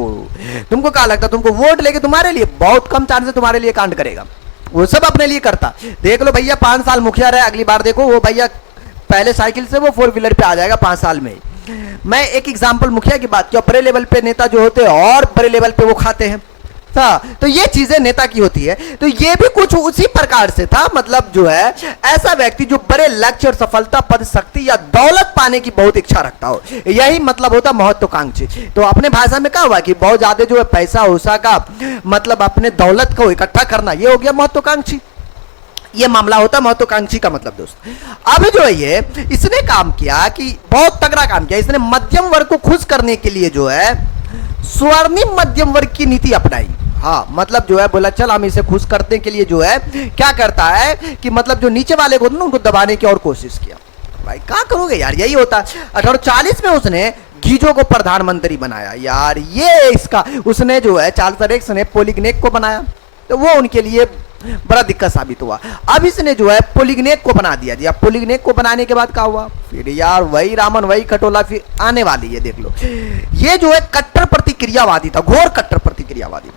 तुमको क्या लगता? तुमको वोट लेके तुम्हारे लिए बहुत कम चांस है तुम्हारे लिए कांड करेगा, वो सब अपने लिए करता। देख लो भैया 5 साल मुखिया रहे, अगली बार देखो वो भैया पहले साइकिल से वो 4 व्हीलर पे आ जाएगा 5 साल में। मैं एक एग्जांपल मुखिया की बात की, बड़े लेवल पे नेता जो होते हैं और बड़े लेवल पे वो खाते हैं, था। तो ये चीजें नेता की होती है। तो ये भी कुछ उसी प्रकार से था, मतलब जो है ऐसा व्यक्ति जो बड़े लक्ष्य और सफलता, पद, शक्ति या दौलत पाने की बहुत इच्छा रखता हो, यही मतलब होता महत्वाकांक्षी। तो अपने भाषा में क्या हुआ कि बहुत ज्यादा जो है पैसा उसा का मतलब अपने दौलत को इकट्ठा करना, ये हो गया महत्वाकांक्षी। ये मामला होता महत्वाकांक्षी का मतलब दोस्त। अब जो है ये इसने काम किया कि बहुत तगड़ा काम किया, इसने मध्यम वर्ग को खुश करने के लिए जो है स्वर्णिम मध्यम वर्ग की नीति अपनाई। हाँ, मतलब जो है बोला चल हम इसे खुश करने के लिए जो है क्या करता है कि मतलब जो नीचे वाले को ना उनको दबाने की और कोशिश किया। भाई क्या करोगे यार, यही होता है। 1840 में उसने गीजो को प्रधानमंत्री बनाया यार। ये इसका उसने जो है चार्ल्स एक्स ने पोलिग्नेक को बनाया, तो वो उनके लिए बड़ा दिक्कत साबित हुआ। अब इसने जो है पोलिग्नेक को बना दिया जी। अब पोलिग्नेक को बनाने के बाद क्या हुआ, फिर यार वही रामन वही खटोला फिर आने वाली है, देख लो। ये जो है कट्टर प्रतिक्रियावादी था, घोर कट्टर प्रतिक्रियावादी,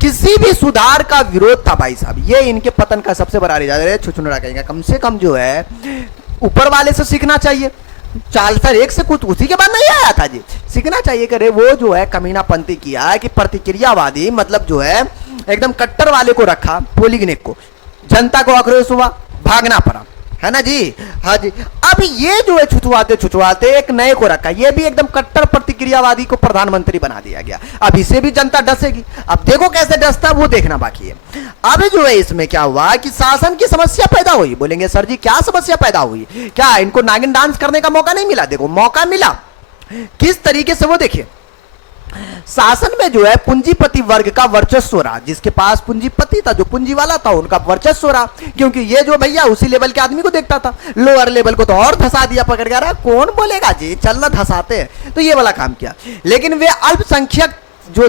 किसी भी सुधार का विरोध था भाई साहब। ये इनके पतन का सबसे बड़ा रिजल्ट है। छुछुनरा कहेंगे कम से कम जो है ऊपर वाले से सीखना चाहिए। चार्ल्स एक से कुछ उसी के बाद नहीं आया था जी, सीखना चाहिए। करे वो जो है कमीनापंती किया है कि प्रतिक्रियावादी मतलब जो है एकदम कट्टर वाले को रखा, पोलिग्नेक को, जनता को आक्रोश हुआ, भागना पड़ा, है ना जी। हाँ जी। अब ये जो है छुछुआते एक नए को रखा, ये भी एकदम कट्टर प्रतिक्रियावादी को प्रधानमंत्री बना दिया गया। अब इसे भी जनता डसेगी। अब देखो कैसे डसता वो देखना बाकी है। अब जो है इसमें क्या हुआ कि शासन की समस्या पैदा हुई। बोलेंगे सर जी क्या समस्या पैदा हुई, क्या इनको नागिन डांस करने का मौका नहीं मिला? देखो मौका मिला, किस तरीके से वो देखिए। शासन में जो है पूंजीपति वर्ग का वर्चस्व रहा, जिसके पास पूंजीपति था, जो पूंजी वाला था, उनका वर्चस्व रहा। क्योंकि ये जो भैया उसी लेवल के आदमी को देखता था, लोअर लेवल को तो और धसा दिया पकड़ के। रहा कौन बोलेगा जी, चलना धसाते हैं। तो ये वाला काम किया। लेकिन वे अल्पसंख्यक जो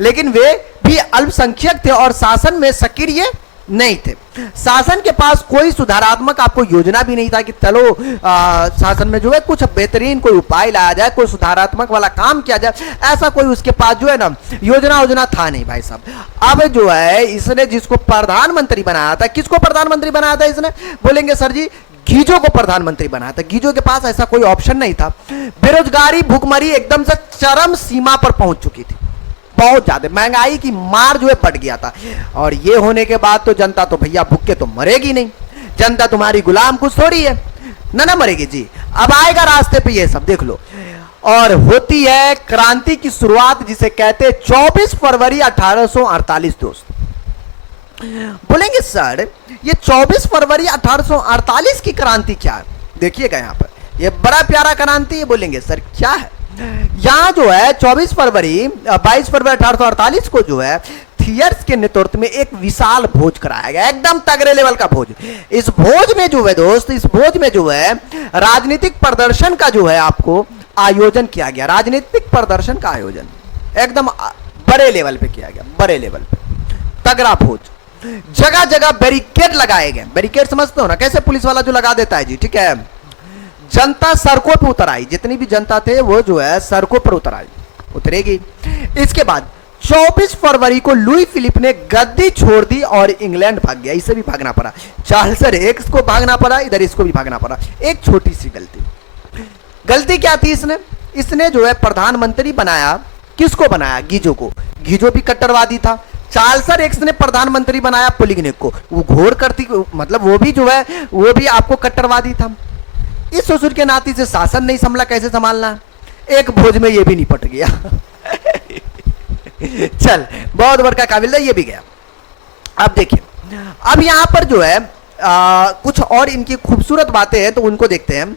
लेकिन वे भी अल्पसंख्यक थे और शासन में सक्रिय नहीं थे। शासन के पास कोई सुधारात्मक आपको योजना भी नहीं था कि चलो शासन में जो है कुछ बेहतरीन कोई उपाय लाया जाए, कोई सुधारात्मक वाला काम किया जाए, ऐसा कोई उसके पास जो है ना योजना था नहीं भाई साहब। अब जो है इसने जिसको प्रधानमंत्री बनाया था, किसको प्रधानमंत्री बनाया था इसने? बोलेंगे सर जी गीजो को प्रधानमंत्री बनाया था। गीजो के पास ऐसा कोई ऑप्शन नहीं था। बेरोजगारी भुखमरी एकदम से चरम सीमा पर पहुंच चुकी थी, बहुत ज्यादा महंगाई की मार जो है पड़ गया था। और ये होने के बाद तो जनता तो भैया भूख के तो मरेगी नहीं, जनता तुम्हारी गुलाम कुछ थोड़ी है ना मरेगी जी। अब आएगा रास्ते पे ये सब देख लो। और होती है क्रांति की शुरुआत, जिसे कहते हैं 24 फरवरी 1848 दोस्त। बोलेंगे सर ये 24 फरवरी 1848 की क्रांति क्या है? देखिएगा यहाँ पर ये बड़ा प्यारा क्रांति है। बोलेंगे सर क्या है? यहाँ जो है 22 फरवरी 1848 को जो है थियर्स के नेतृत्व में एक विशाल भोज कराया गया, एकदम तगड़े लेवल का भोज। इस भोज में जो है दोस्त, इस भोज में जो है राजनीतिक प्रदर्शन का जो है आपको आयोजन किया गया। राजनीतिक प्रदर्शन का आयोजन एकदम बड़े लेवल पे किया गया, बड़े लेवल पे तगड़ा भोज। जगह जगह बैरिकेड लगाए गए। बैरिकेड समझते हो ना, कैसे पुलिस वाला जो लगा देता है जी, ठीक है। जनता सड़कों पर उतर आई, जितनी भी जनता थे वो जो है सड़कों पर उतरेगी। इसके बाद 24 फरवरी को लुई फिलिप ने गद्दी छोड़ दी और इंग्लैंड भाग गया। इसे भी भागना पड़ा, चार्ल्स एक्स को भागना पड़ा, इधर इसको भी भागना पड़ा। एक छोटी सी गलती क्या थी? इसने जो है प्रधानमंत्री बनाया, किसको बनाया? गीजो को। गीजो भी कट्टरवादी था। चार्ल्स एक्स ने प्रधानमंत्री बनाया पोलिग्नेक को, वो घोर करती मतलब वो भी जो है वो भी आपको कट्टरवादी था। इस ससुर के नाती से शासन नहीं संभला, कैसे संभालना? एक भोज में ये भी निपट गया। चल बहुत बड़का काबिल है, ये भी गया। अब देखिए, अब यहां पर जो है कुछ और इनकी खूबसूरत बातें हैं, तो उनको देखते हैं।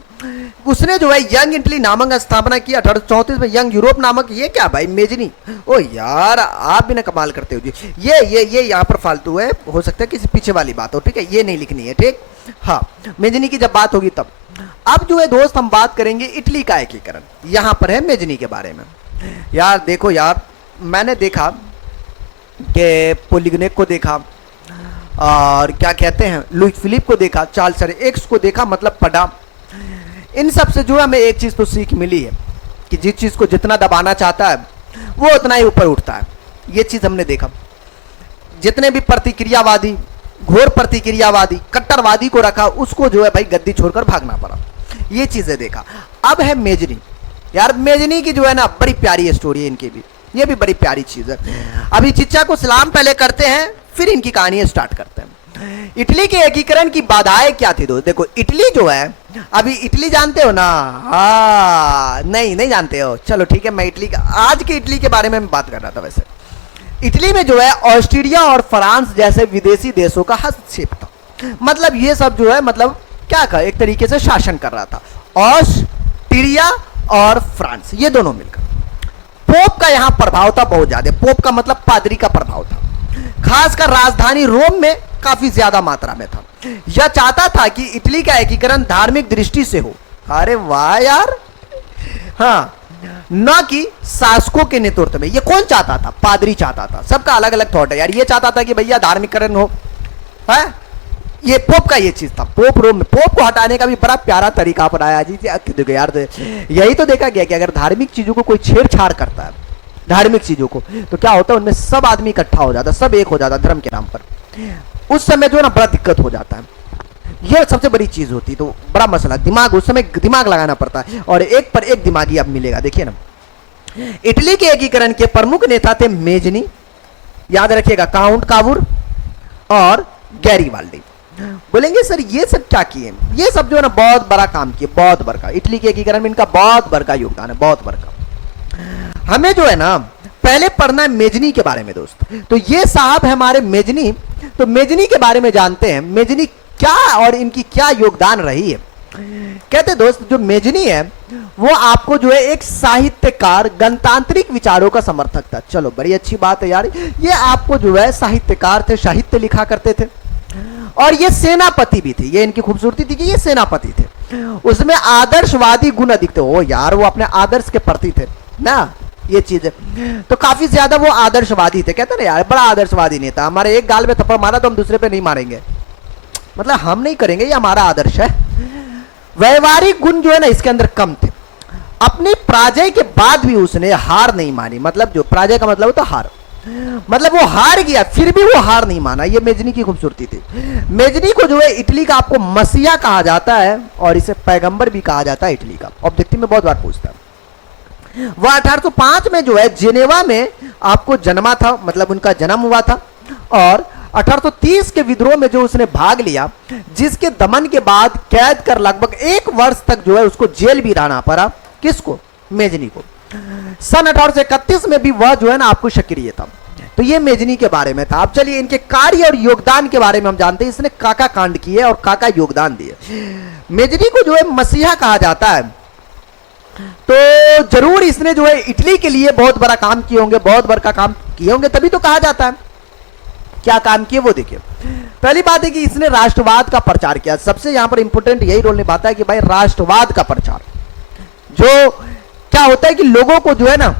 उसने जो है यंग इटली नामक स्थापना की 1834 में। यंग यूरोप नामक, ये क्या भाई? मेजनी। ओ यार आप भी ना कमाल करते हो जी। ये यहाँ पर फालतू है, हो सकता है किसी पीछे वाली बात हो, ठीक है, ये नहीं लिखनी है, ठीक। हाँ, मेजनी की जब बात होगी तब। अब जो है दोस्त हम बात करेंगे इटली का एकीकरण। यहाँ पर है मेजनी के बारे में। यार देखो यार, मैंने देखा कि पोलिग्नेक को देखा और क्या कहते हैं लुई फिलिप को देखा, चार्ल्स एक्स को देखा, मतलब पढ़ा। इन सब से जो है हमें एक चीज़ तो सीख मिली है कि जिस चीज़ को जितना दबाना चाहता है वो उतना ही ऊपर उठता है। ये चीज़ हमने देखा। जितने भी प्रतिक्रियावादी, घोर प्रतिक्रियावादी, कट्टरवादी को रखा, उसको जो है भाई गद्दी छोड़कर भागना पड़ा। ये चीज़ें देखा। अब है मेजनी। यार मेजनी की जो है ना बड़ी प्यारी स्टोरी है इनकी भी। ये भी बड़ी प्यारी चीज है। अभी चिच्चा को सलाम पहले करते हैं, फिर इनकी कहानी स्टार्ट करते हैं। इटली के एकीकरण की बाधाएं क्या थी दोस्त? देखो इटली जो है, अभी इटली जानते हो ना? नहीं जानते हो, चलो ठीक है, मैं इटली का, आज के इटली के बारे में बात कर रहा था। वैसे इटली में जो है ऑस्ट्रेलिया और फ्रांस जैसे विदेशी देशों का हस्तक्षेप था। मतलब ये सब जो है, मतलब क्या था, एक तरीके से शासन कर रहा था ऑस्ट्रेलिया और फ्रांस, ये दोनों मिलकर। पोप का यहां प्रभाव था बहुत ज्यादा। पोप का मतलब पादरी का प्रभाव था, खासकर राजधानी रोम में काफी ज्यादा मात्रा में था। यह चाहता था कि इटली का एकीकरण धार्मिक दृष्टि से हो। अरे वाह यार, हाँ, न कि शासकों के नेतृत्व में। ये कौन चाहता था? पादरी चाहता था। सबका अलग अलग थॉट है यार। ये चाहता था कि भैया धार्मिकरण हो, है, ये पोप का ये चीज था। पोप रोम में पोप को हटाने का भी बड़ा प्यारा तरीका अपनाया जी। देखो यार, यही तो देखा गया कि अगर धार्मिक चीजों को कोई छेड़छाड़ करता है, धार्मिक चीजों को, तो क्या होता है, उनमें सब आदमी इकट्ठा हो जाता है, सब एक हो जाता है धर्म के नाम पर। उस समय जो है ना बड़ा दिक्कत हो जाता है। यह सबसे बड़ी चीज होती, तो बड़ा मसला, दिमाग, उस समय दिमाग लगाना पड़ता है, और एक पर एक दिमागी अब मिलेगा। देखिए ना, इटली के एकीकरण के प्रमुख नेता थे मेजनी, याद रखिएगा, काउंट कावूर और गैरीबाल्डी। बोलेंगे सर ये सब क्या किए? ये सब जो है ना बहुत बड़ा काम किए, बहुत बड़ा। इटली के एकीकरण में इनका बहुत बड़ा योगदान है, बहुत बड़ा। हमें जो है ना पहले पढ़ना है मेजनी के बारे में दोस्त। तो ये साहब है हमारे मेजनी। तो मेजनी के बारे में जानते हैं, मेजनी क्या और इनकी क्या योगदान रही है। कहते दोस्त, जो मेजनी है वो आपको जो है एक साहित्यकार, गणतांत्रिक विचारों का समर्थक था। चलो बड़ी अच्छी बात है यार। ये आपको जो है साहित्यकार थे, साहित्य लिखा करते थे, और ये सेनापति भी थे। ये इनकी खूबसूरती थी कि ये सेनापति थे। उसमें आदर्शवादी गुण अधिक थे। ओ यार, वो अपने आदर्श के प्रति थे ना, ये चीज है। तो काफी ज्यादा वो आदर्शवादी थे। कहते ना यार, बड़ा आदर्शवादी नेता। हमारे एक गाल में थप्पड़ मारा तो हम दूसरे पे नहीं मारेंगे, मतलब हम नहीं करेंगे, ये हमारा आदर्श है। व्यवहारिक गुण जो है ना इसके अंदर कम थे। अपनी पराजय के बाद भी उसने हार नहीं मानी। मतलब जो पराजय का मतलब होता हार, मतलब वो हार गया फिर भी वो हार नहीं माना। ये मेजनी की खूबसूरती थी। मेजनी को जो है इटली का आपको मसीहा कहा जाता है, और इसे पैगंबर भी कहा जाता है इटली का। ऑब्जेक्टिव में बहुत बार पूछता है। वह 1805 में जो है जेनेवा में आपको जन्मा था, मतलब उनका जन्म हुआ था। और 1830 के विद्रोह में जो उसने भाग लिया, जिसके दमन के बाद कैद कर लगभग 1 वर्ष तक जो है उसको जेल भी रहना पड़ा। किसको? मेजनी को। सन 1831 में भी वह जो है ना आपको सक्रिय था। तो ये मेजनी के बारे में था। अब चलिए इनके कार्य और योगदान के बारे में हम जानते हैं। इसने काका कांड किए और काका योगदान दिए। मेजनी को जो है मसीहा कहा जाता है, तो जरूर इसने जो है इटली के लिए बहुत बड़ा काम किए होंगे, बहुत बड़ा काम किए होंगे, तभी तो कहा जाता है। क्या काम किए वो देखिए। पहली बात है कि इसने राष्ट्रवाद का प्रचार किया। सबसे यहां पर इंपॉर्टेंट यही रोल निभाता है कि भाई राष्ट्रवाद का प्रचार, जो क्या होता है कि लोगों को जो है ना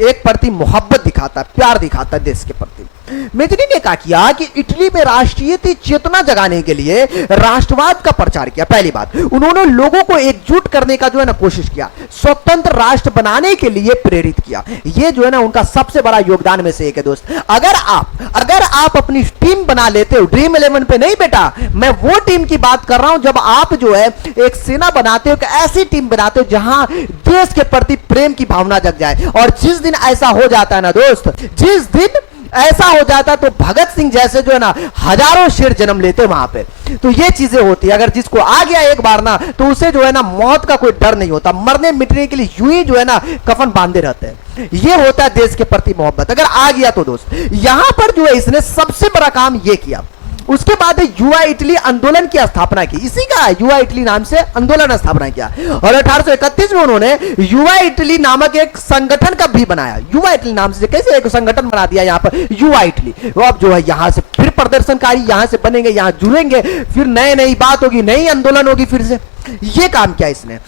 एक प्रति मोहब्बत दिखाता है, प्यार दिखाता है देश के प्रति। मेजनी ने क्या किया कि इटली में राष्ट्रीय चेतना जगाने के लिए राष्ट्रवाद का प्रचार किया। पहली बात, उन्होंने लोगों को एकजुट करने का जो है ना कोशिश किया, स्वतंत्र राष्ट्र बनाने के लिए प्रेरित किया। ये जो है ना उनका सबसे बड़ा योगदान में से एक है दोस्त। अगर आप अपनी टीम बना लेते हो, ड्रीम 11 पे नहीं बेटा, मैं वो टीम की बात कर रहा हूं जब आप जो है एक सेना बनाते हो, एक ऐसी टीम बनाते हो जहां देश के प्रति प्रेम की भावना जग जाए। और जिस दिन ऐसा हो जाता है ना दोस्त, जिस दिन ऐसा हो जाता तो भगत सिंह जैसे जो है ना हजारों शेर जन्म लेते वहां पे। तो ये चीजें होती है। अगर जिसको आ गया एक बार ना, तो उसे जो है ना मौत का कोई डर नहीं होता। मरने मिटने के लिए यूं ही जो है ना कफन बांधे रहते हैं। ये होता है देश के प्रति मोहब्बत। अगर आ गया तो दोस्त, यहां पर जो है इसने सबसे बड़ा काम ये किया। उसके बाद युवा इटली आंदोलन की स्थापना की। इसी का युवा इटली नाम से आंदोलन स्थापना किया। और 1831 में उन्होंने युवा इटली नामक एक संगठन का भी बनाया। युवा इटली नाम से कैसे एक संगठन बना दिया यहाँ पर युवा इटली। अब जो है यहाँ से फिर प्रदर्शनकारी यहाँ से बनेंगे, यहाँ जुड़ेंगे, फिर नई बात होगी, नई आंदोलन होगी फिर से। ये काम किया इसने।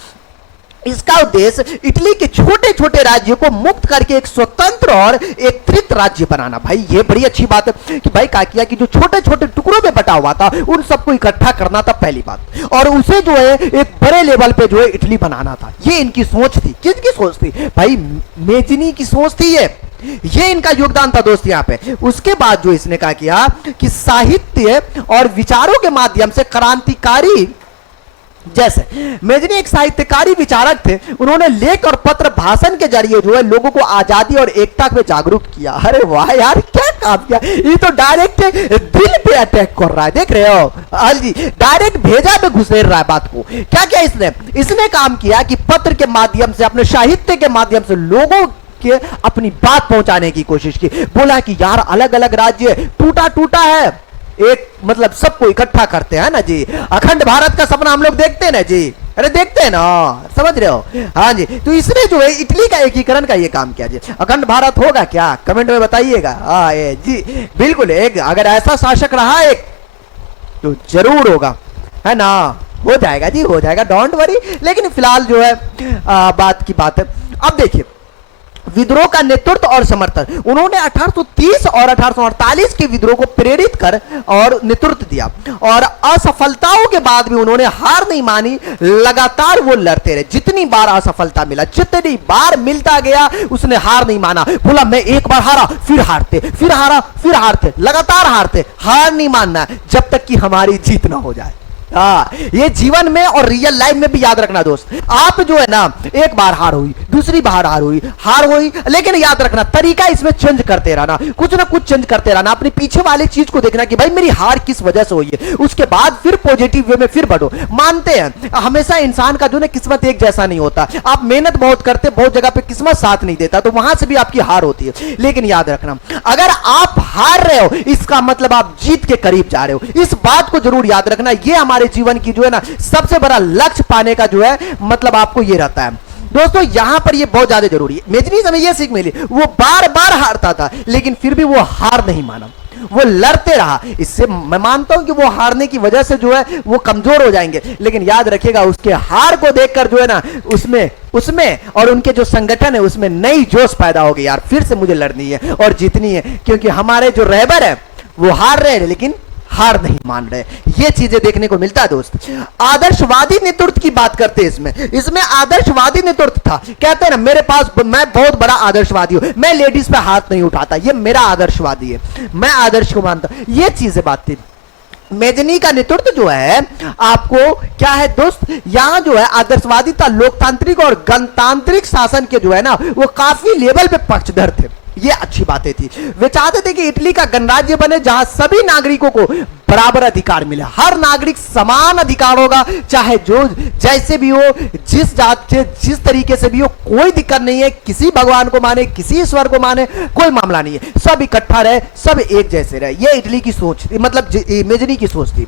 इसका उद्देश्य इटली के छोटे छोटे राज्यों को मुक्त करके एक स्वतंत्र और एकीकृत राज्य बनाना। भाई ये बड़ी अच्छी बात है कि भाई क्या किया कि जो छोटे छोटे टुकड़ों में बटा हुआ था उन सबको इकट्ठा करना था पहली बात, और उसे जो है एक बड़े लेवल पे जो है इटली बनाना था। ये इनकी सोच थी। किसकी सोच थी? भाई मेजनी की सोच थी। ये इनका योगदान था दोस्त यहाँ पे। उसके बाद जो इसने क्या किया कि साहित्य और विचारों के माध्यम से क्रांतिकारी जैसे मेजनी एक साहित्यकारी विचारक थे, उन्होंने लेख और पत्र भाषण के जरिए जो है लोगों को आजादी और एकता पे जागरूक किया। अरे वाह यार, क्या काम किया, ये तो डायरेक्ट दिल पे अटैक कर रहा है, देख रहे हो हाल जी, डायरेक्ट भेजा पे घुसेड़ रहा है बात को। क्या क्या इसने काम किया कि पत्र के माध्यम से, अपने साहित्य के माध्यम से लोगों के अपनी बात पहुंचाने की कोशिश की। बोला कि यार अलग अलग राज्य टूटा टूटा है, एक मतलब सबको इकट्ठा करते हैं ना जी, अखंड भारत का सपना हम लोग देखते हैं ना जी, अरे देखते हैं ना, समझ रहे हो। हाँ जी, तो इसने जो है इटली का एकीकरण का ये काम किया जी। अखंड भारत होगा क्या, कमेंट में बताइएगा। हाँ जी बिल्कुल, एक अगर ऐसा शासक रहा एक तो जरूर होगा, है ना, हो जाएगा जी, हो जाएगा, डोंट वरी। लेकिन फिलहाल जो है बात की बात है। अब देखिए विद्रोह का नेतृत्व और समर्थन, उन्होंने 1830 और 1848 के विद्रोह को प्रेरित कर और नेतृत्व दिया, और असफलताओं के बाद भी उन्होंने हार नहीं मानी, लगातार वो लड़ते रहे। जितनी बार असफलता मिला, जितनी बार मिलता गया, उसने हार नहीं माना। बोला मैं एक बार हारा, फिर हारते, फिर हारा, फिर हारते, लगातार हारते, हार नहीं मानना जब तक कि हमारी जीत ना हो जाए। हाँ, ये जीवन में और रियल लाइफ में भी याद रखना दोस्त। आप जो है ना, एक बार हार हुई, दूसरी बार हार हुई, लेकिन याद रखना तरीका इसमें चेंज करते रहना, कुछ ना कुछ चेंज करते रहना। अपने पीछे वाले चीज को देखना कि भाई मेरी हार किस वजह से हुई है, उसके बाद फिर पॉजिटिव वे में फिर बढ़ो। मानते हैं हमेशा इंसान का जो है किस्मत एक जैसा नहीं होता, आप मेहनत बहुत करते, बहुत जगह पे किस्मत साथ नहीं देता, तो वहां से भी आपकी हार होती है। लेकिन याद रखना, अगर आप हार रहे हो इसका मतलब आप जीत के करीब जा रहे हो। इस बात को जरूर याद रखना। ये हमारे जीवन की जो है ना सबसे बड़ा लक्ष्य पाने का जो है मतलब आपको ये रहता है दोस्तों। यहां पर ये बहुत ज्यादा जरूरी है। मेजनी से हमें ये सीख मिली, वो बार बार हारता था लेकिन फिर भी वो हार नहीं माना, वो लड़ते रहा। इससे मैं मानता हूं कि वो हारने की वजह से जो है वो कमजोर हो जाएंगे, लेकिन याद रखिएगा उसके हार को देखकर जो है ना उसमें और उनके जो संगठन है उसमें नई जोश पैदा होगी। यार फिर से मुझे लड़नी है और जीतनी है, क्योंकि हमारे जो रहबर है वो हार रहे हैं लेकिन हार नहीं मान रहे। ये चीजें देखने को मिलता है दोस्त। आदर्शवादी नेतृत्व की बात करते हैं इसमें आदर्शवादी नेतृत्व था। कहते हैं ना मेरे पास, मैं बहुत बड़ा आदर्शवादी हूं, मैं लेडीज पे हाथ नहीं उठाता, ये मेरा आदर्शवादी है, मैं आदर्श को मानता। ये चीजें बात थी। मेजनी का नेतृत्व जो है आपको क्या है दोस्त, यहां जो है आदर्शवादिता, लोकतांत्रिक और गणतांत्रिक शासन के जो है ना वो काफी लेवल पे पक्षधर थे। ये अच्छी बातें थी। वे चाहते थे कि इटली का गणराज्य बने जहां सभी नागरिकों को बराबर अधिकार मिले, हर नागरिक समान अधिकार होगा, चाहे जो जैसे भी हो, जिस जात से, जिस तरीके से भी हो, कोई दिक्कत नहीं है। किसी भगवान को माने, किसी ईश्वर को माने, कोई मामला नहीं है, सब इकट्ठा रहे, सब एक जैसे रहे। ये इटली की सोच थी, मतलब मेजनी की सोच थी।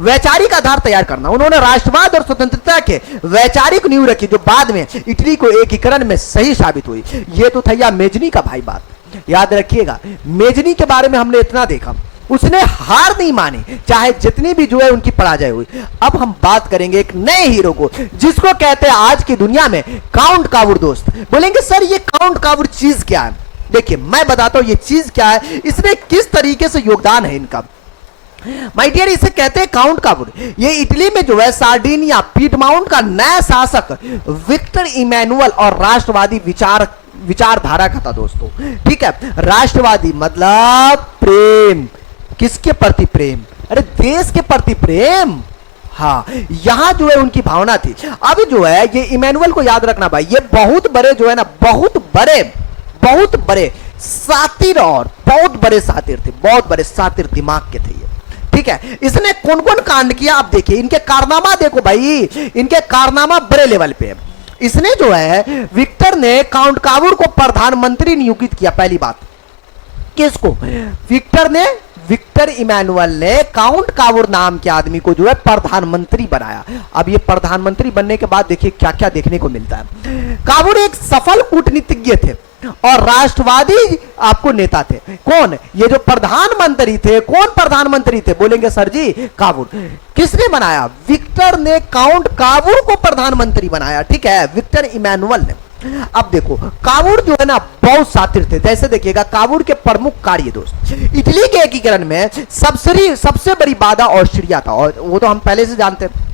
वैचारिक आधार तैयार करना, उन्होंने राष्ट्रवाद और स्वतंत्रता के वैचारिक नींव रखी जो बाद में इटली को एकीकरण में सही साबित हुई। ये तो था मेजनी का भाई बात। याद रखिएगा मेजनी के बारे में हमने इतना देखा, उसने हार नहीं मानी चाहे जितनी भी जो है उनकी पराजय हुई। अब हम बात करेंगे एक नए हीरो को जिसको कहते हैं आज की दुनिया में काउंट कावूर। दोस्त बोलेंगे सर ये काउंट कावूर चीज क्या है? देखिए मैं बताता हूं ये चीज क्या है, इसमें किस तरीके से योगदान है इनका। माय डियर, इसे कहते हैं काउंट कावूर। ये इटली में जो है सार्डिनिया पीडमाउंट का नया शासक विक्टर इमैनुअल और राष्ट्रवादी विचारधारा का था दोस्तों। ठीक है, राष्ट्रवादी मतलब प्रेम, किसके प्रति प्रेम? अरे देश के प्रति प्रेम। हाँ, यहां जो है उनकी भावना थी। अब जो है ये इमैनुअल को याद रखना भाई, ये बहुत बड़े जो है ना, बहुत बड़े सातिर और बहुत बड़े सातिर थे, बहुत बड़े सातिर दिमाग के थे ये। ठीक है, इसने कौन कौन कांड किया आप देखिए, इनके कारनामा देखो भाई, इनके कारनामा बड़े लेवल पे है। इसने जो है विक्टर ने काउंट कावूर को प्रधानमंत्री नियुक्त किया। पहली बात, किसको? विक्टर इमैनुअल ने काउंट कावूर नाम के आदमी को जो है प्रधानमंत्री बनाया। अब ये प्रधानमंत्री बनने के बाद देखिए क्या क्या देखने को मिलता है। कावूर एक सफल कूटनीतिज्ञ थे और राष्ट्रवादी आपको नेता थे। कौन? ये जो प्रधानमंत्री थे, कौन प्रधानमंत्री थे? बोलेंगे सर जी कावूर। किसने बनाया? विक्टर ने काउंट कावूर को प्रधानमंत्री बनाया। ठीक है, विक्टर इमैनुअल ने। अब देखो कावूर जो है ना बहुत सातिर थे। जैसे देखिएगा कावूर के प्रमुख कार्य दोस्त, इटली के एकीकरण में सबसे बड़ी बाधा ऑस्ट्रिया था, और वो तो हम पहले से जानते हैं।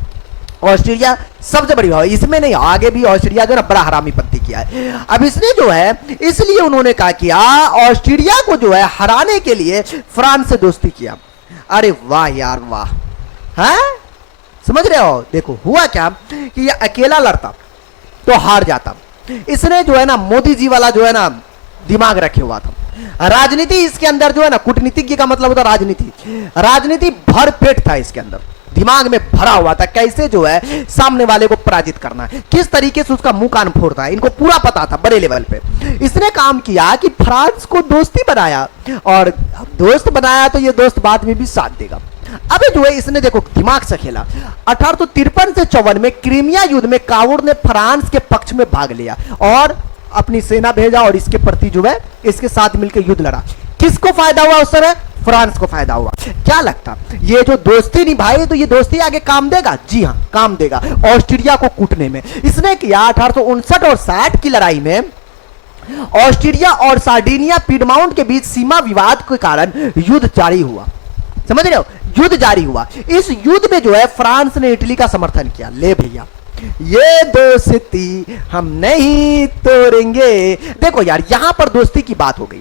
ऑस्ट्रेलिया सबसे बड़ी है, इसमें नहीं, आगे भी ऑस्ट्रेलिया जो है ना बड़ा हरामीपंती किया है। अब इसने जो है इसलिए उन्होंने कहा कि ऑस्ट्रेलिया को जो है हराने के लिए फ्रांस से दोस्ती किया। अरे वाह यार वाह, है समझ रहे हो? देखो हुआ क्या कि ये अकेला लड़ता तो हार जाता। इसने जो है ना मोदी जी वाला जो है ना दिमाग रखे हुआ था। राजनीति इसके अंदर जो है ना, कूटनीतिज्ञ का मतलब होता राजनीति भर पेट था इसके अंदर, दिमाग में भरा हुआ था कैसे जो है सामने वाले को पराजित करना है, किस तरीके से उसका मुंह कान फोड़ना है, इनको पूरा पता था बड़े लेवल पे। इसने काम किया कि फ्रांस को दोस्ती बनाया, और दोस्त बनाया तो ये दोस्त बाद में भी साथ देगा। अबे जो है इसने देखो दिमाग से खेला। 1853 से 54 में क्रीमिया युद्ध में कावुर ने फ्रांस के पक्ष में भाग लिया और अपनी सेना भेजा और इसके प्रति जो है इसके साथ मिलकर युद्ध लड़ा। किसको फायदा हुआ उस समय? फ्रांस को फायदा हुआ। क्या लगता ये जो दोस्ती निभाई तो ये दोस्ती आगे काम देगा? जी हाँ काम देगा। ऑस्ट्रिया को कूटने में इसने किया। 1859 और 60 की लड़ाई में ऑस्ट्रिया और सार्डिनिया पीडमाउंट के बीच सीमा विवाद के कारण युद्ध जारी हुआ। समझ रहे हो? युद्ध जारी हुआ। इस युद्ध में जो है फ्रांस ने इटली का समर्थन किया। ले भैया ये दोस्ती हम नहीं तोड़ेंगे। देखो यार यहां पर दोस्ती की बात हो गई।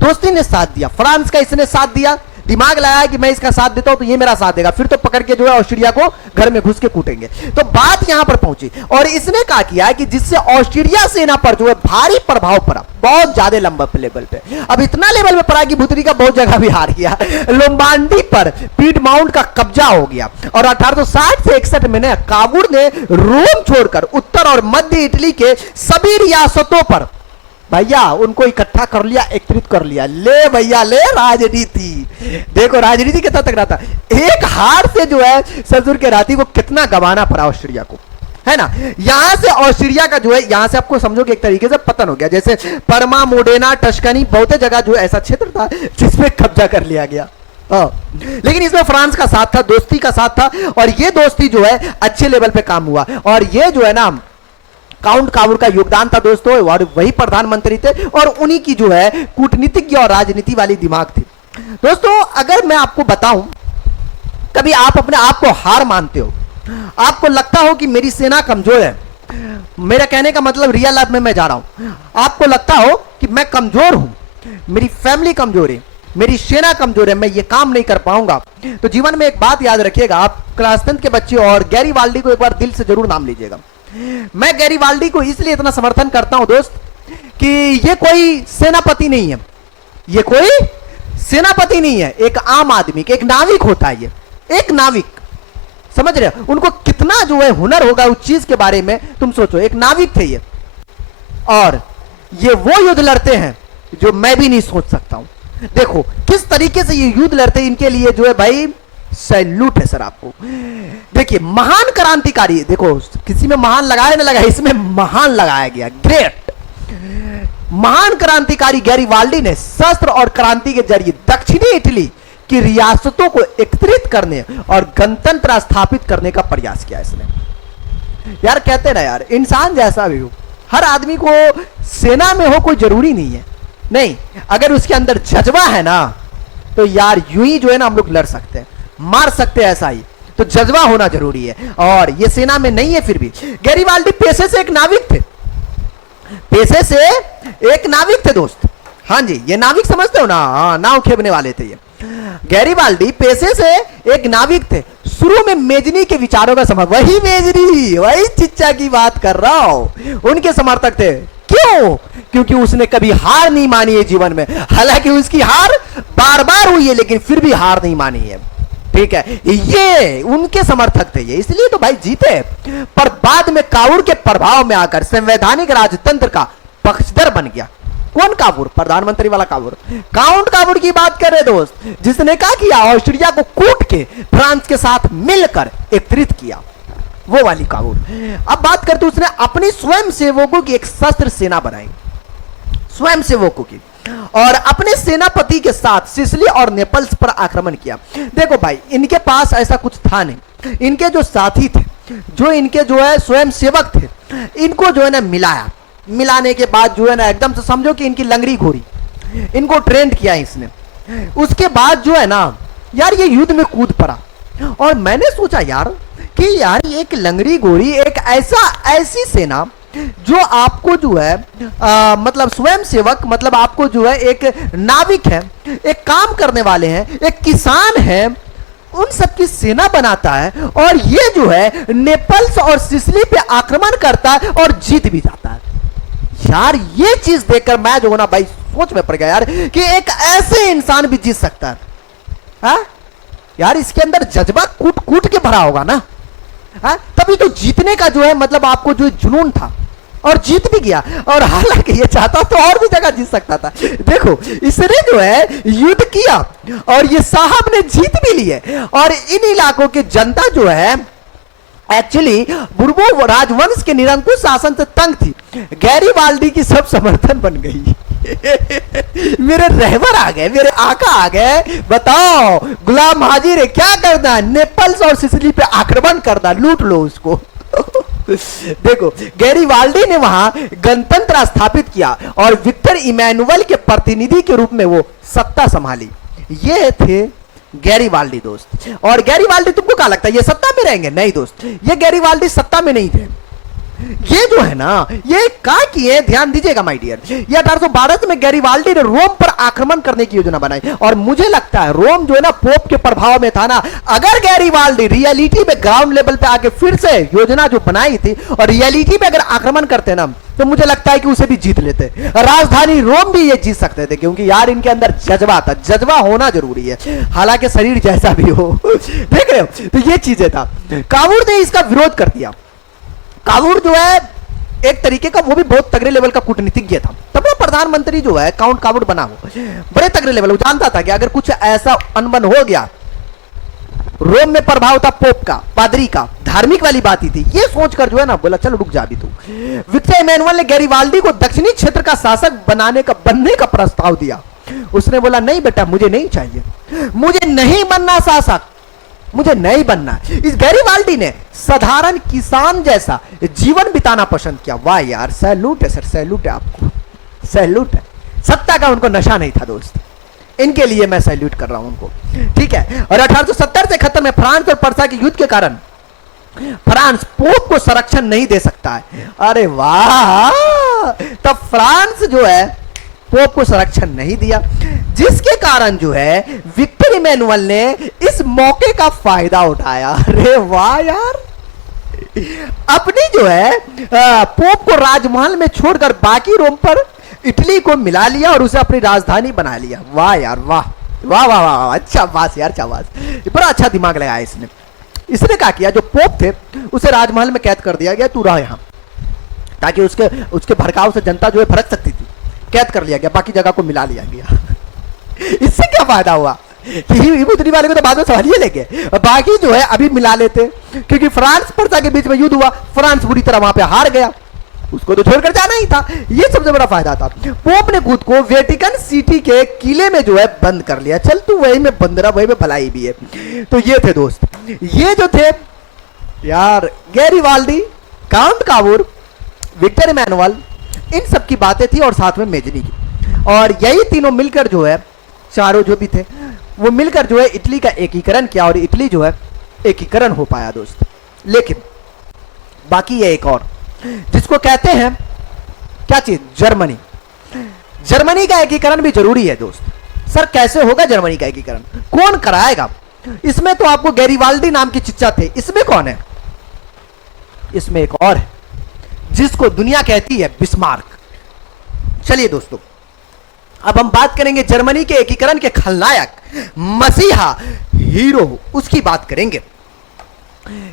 दोस्ती ने साथ दिया, फ्रांस का इसने साथ दिया, दिमाग लगाया कि मैं इसका साथ देता हूं तो ये मेरा साथ देगा, फिर तो पकड़ के जो है ऑस्ट्रिया को घर में घुस के कूटेंगे। तो बात यहां पर पहुंची और इसने कहा किया कि जिससे ऑस्ट्रिया सेना पर जो है भारी प्रभाव पड़ा, बहुत ज्यादा लंबा लेवल पे। अब इतना लेवल में पड़ा कि भूतरी का बहुत जगह भी हार गया। लोम्बार्डी पर पीडमाउंट का कब्जा हो गया और 1860 से 61 में कावुर ने रोम छोड़कर उत्तर और मध्य इटली के सभी रियासतों पर भैया उनको इकट्ठा कर लिया, एकत्रित कर लिया। ले भैया ले राजनीति। देखो राजनीति कितना तगड़ा था। एक हार से जो है ससुर के राती को कितना गंवाना पड़ा ऑस्ट्रिया को, है ना। यहां से ऑस्ट्रिया का जो है यहां से आपको समझो कि एक तरीके से पतन हो गया। जैसे परमा, मोडेना, टस्कनी बहुत जगह जो ऐसा क्षेत्र था जिसमें कब्जा कर लिया गया। लेकिन इसमें फ्रांस का साथ था, दोस्ती का साथ था और ये दोस्ती जो है अच्छे लेवल पे काम हुआ। और ये जो है ना काउंट कावुर का योगदान था दोस्तों, और वही प्रधानमंत्री थे और उन्हीं की जो है कूटनीतिज्ञ और राजनीति वाली दिमाग थी। दोस्तों अगर मैं आपको बताऊं, कभी आप अपने आप को हार मानते हो, आपको लगता हो कि मेरी सेना कमजोर है, मेरा कहने का मतलब रियल लाइफ में मैं जा रहा हूं, आपको लगता हो कि मैं कमजोर हूं, मेरी फैमिली कमजोर है, मेरी सेना कमजोर है, मैं ये काम नहीं कर पाऊंगा, तो जीवन में एक बात याद रखिएगा। आप क्लास 10 के बच्चे और गैरीवाल्डी को एक बार दिल से जरूर नाम लीजिएगा। मैं गैरीवाल्डी को इसलिए इतना समर्थन करता हूं दोस्त कि ये कोई सेनापति नहीं है, ये कोई सेनापति नहीं है, एक आम आदमी, एक नाविक होता है। ये एक नाविक, समझ रहे हो? उनको कितना जो है हुनर होगा उस चीज के बारे में तुम सोचो। एक नाविक थे ये, और ये वो युद्ध लड़ते हैं जो मैं भी नहीं सोच सकता हूं। देखो किस तरीके से ये युद्ध लड़ते हैं, इनके लिए जो है भाई सैल्यूट है सर आपको। देखिए महान क्रांतिकारी, देखो किसी में महान लगाया ना लगाया, इसमें महान लगाया गया, ग्रेट। महान क्रांतिकारी गैरीवाल्डी ने शस्त्र और क्रांति के जरिए दक्षिणी इटली की रियासतों को एकत्रित करने और गणतंत्र स्थापित करने का प्रयास किया इसने। यार कहते ना यार, इंसान जैसा भी हो, हर आदमी को सेना में हो कोई जरूरी नहीं है, नहीं, अगर उसके अंदर जज्बा है ना तो यार यूं ही जो है ना हम लोग लड़ सकते हैं, मार सकते हैं, ऐसा ही तो जज्बा होना जरूरी है। और ये सेना में नहीं है फिर भी। गैरीवाल्डी पेशे से एक नाविक थे, पेशे से एक नाविक थे दोस्त। हाँ जी, ये नाविक समझते हो ना, हाँ, नाव खेपने वाले थे ये। गैरीवाल्डी पेशे से एक नाविक थे। शुरू में मेजनी के विचारों का समर्थक, वही मेजनी, वही चिच्चा की बात कर रहा हूं, उनके समर्थक थे। क्यों? क्योंकि उसने कभी हार नहीं मानी है जीवन में। हालांकि उसकी हार बार बार हुई है लेकिन फिर भी हार नहीं मानी है। ठीक है, ये उनके समर्थक थे ये, इसलिए तो भाई जीते। पर बाद में कावुर के प्रभाव में आकर संवैधानिक राजतंत्र का पक्षधर बन गया। कौन कावुर? प्रधानमंत्री वाला कावुर, काउंट कावुर की बात कर रहे दोस्त, जिसने क्या किया, ऑस्ट्रिया को कूट के फ्रांस के साथ मिलकर एकत्रित किया, वो वाली कावुर। अब बात करते, उसने अपनी स्वयं सेवकों की एक शस्त्र सेना बनाई, स्वयं सेवकों की, और अपने सेनापति के साथ सिसिली और नेपल्स पर आक्रमण किया। देखो भाई, इनके पास ऐसा कुछ था नहीं, इनके जो साथी थे, जो इनके जो है स्वयं सेवक थे, इनको जो है ना मिलाया, मिलाने के बाद जो है ना एकदम से समझो कि इनकी लंगड़ी घोरी, इनको ट्रेंड किया इसने। उसके बाद जो है ना यार ये युद्ध में कूद पड़ा, और मैंने सोचा यार कि यार एक लंगड़ी घोरी, एक ऐसी सेना जो आपको जो है मतलब स्वयं सेवक, मतलब आपको जो है एक नाविक है, एक काम करने वाले हैं, एक किसान है, उन सब की सेना बनाता है और ये जो है नेपल्स और सिसिली पे आक्रमण करता है और जीत भी जाता है। यार ये चीज देखकर मैं जो ना भाई सोच में पड़ गया यार कि एक ऐसे इंसान भी जीत सकता है। हा? यार इसके अंदर जज्बा कूट कूट के भरा होगा ना। हा? तभी तो जीतने का जो है मतलब आपको जो जुनून था और जीत भी गया। और हालांकि ये चाहता तो और भी जगह जीत सकता था। देखो इसने जो है युद्ध किया और ये साहब ने जीत भी लिए और इन इलाकों की जनता जो है एक्चुअली बुर्बो राजवंश के निरंकुश शासन से तंग थी। गैरीवाल्डी की सब समर्थन बन गई। मेरे रहबर आ गए, मेरे आका आ गए। बताओ गुलाम हाजिर है, क्या करना, नेपल्स और सिसिली पे आक्रमण करना, लूट लो उसको। देखो गैरीवाल्डी ने वहां गणतंत्र स्थापित किया और विक्टर इमैनुअल के प्रतिनिधि के रूप में वो सत्ता संभाली। ये थे गैरीवाल्डी दोस्त। और गैरीवाल्डी तुमको क्या लगता है ये सत्ता में रहेंगे? नहीं दोस्त, ये गैरीवाल्डी सत्ता में नहीं थे। ये जो है ना ये क्या किए, ध्यान दीजिएगा माय डियर। ये 1812 में गैरीवाल्डी ने रोम पर आक्रमण करने की योजना बनाई और मुझे लगता है रोम जो है ना पोप के प्रभाव में था ना। अगर गैरीवाल्डी रियलिटी में ग्राउंड लेवल पे आके फिर से योजना जो बनाई थी और रियलिटी पे अगर आक्रमण करते ना तो मुझे लगता है कि उसे भी जीत लेते। राजधानी रोम भी ये जीत सकते थे क्योंकि यार इनके अंदर जज्बा था। जज्बा होना जरूरी है हालांकि शरीर जैसा भी हो। देख रहे हो तो ये चीजें था। कावूर ने इसका विरोध कर दिया। कावूर जो है एक तरीके का वो भी बहुत तगड़े लेवल का कूटनीतिज्ञ था। तब वो प्रधानमंत्री जो है काउंट कावूर बना, वो बड़े तगड़े लेवल, वो जानता था कि अगर कुछ ऐसा अनबन हो गया, रोम में प्रभाव था पोप का, पादरी का, धार्मिक वाली बात ही थी। ये सोचकर जो है ना बोला चलो रुक जा अभी तू। विक्टर इमैनुअल ने गैरीवाल्डी को दक्षिणी क्षेत्र का शासक बनने का प्रस्ताव दिया। उसने बोला नहीं बेटा मुझे नहीं चाहिए, मुझे नहीं बनना शासक, मुझे नहीं बनना। इस गैरीवाल्डी ने साधारण किसान जैसा जीवन बिताना पसंद किया। वाह यार सैल्यूट है सर, सैल्यूट है आपको, सैल्यूट है। सत्ता का उनको नशा नहीं था दोस्त, इनके लिए मैं सैल्यूट कर रहा हूं उनको, ठीक है। और 1870 से 71 में फ्रांस और पर्सा के युद्ध के कारण फ्रांस पोप को संरक्षण नहीं दे सकता है। अरे वाह, तब फ्रांस जो है पोप को संरक्षण नहीं दिया, जिसके कारण जो है विक्टर इमैनुअल ने इस मौके का फायदा उठाया। अरे वाह यार, अपनी जो है पोप को राजमहल में छोड़कर बाकी रोम पर इटली को मिला लिया और उसे अपनी राजधानी बना लिया। वाह यार वाह वाह वाह वाह, अच्छा बात यार, अच्छा बात, बड़ा अच्छा दिमाग लगाया इसने। इसने क्या किया, जो पोप थे उसे राजमहल में कैद कर दिया गया, तू रहा यहां, ताकि उसके भड़काव से जनता जो है भड़क सकती थी। कैद कर लिया गया, बाकी जगह को मिला लिया गया। इससे क्या फायदा हुआ कि उतनी वाले को तो बाद में संभालिए लेंगे, बाकी जो है अभी मिला लेते, क्योंकि फ्रांस पर्सा के बीच में युद्ध हुआ, फ्रांस बुरी तरह वहां पे हार गया, उसको तो छोड़कर जाना ही था। ये सबसे बड़ा फायदा था। पोप ने खुद को वेटिकन सिटी के किले में जो है बंद कर लिया। चल तू वही में बंद रहा, वही में भलाई भी है। तो ये थे दोस्त, ये जो थे यार Garibaldi, count Cavour, Victor Emmanuel, इन सब की बातें थी और साथ में मेजनी की। और यही तीनों मिलकर जो है, चारों जो भी थे वो मिलकर जो है इटली का एकीकरण किया और इटली जो है एकीकरण हो पाया दोस्त। लेकिन बाकी ये एक और जिसको कहते हैं क्या चीज, जर्मनी। जर्मनी का एकीकरण भी जरूरी है दोस्त। सर कैसे होगा जर्मनी का एकीकरण, कौन कराएगा? इसमें तो आपको गैरीवाल्डी नाम की चिच्चा थे, इसमें कौन है? इसमें एक और है जिसको दुनिया कहती है बिस्मार्क। चलिए दोस्तों, अब हम बात करेंगे जर्मनी के एकीकरण के खलनायक, मसीहा, हीरो, उसकी बात करेंगे।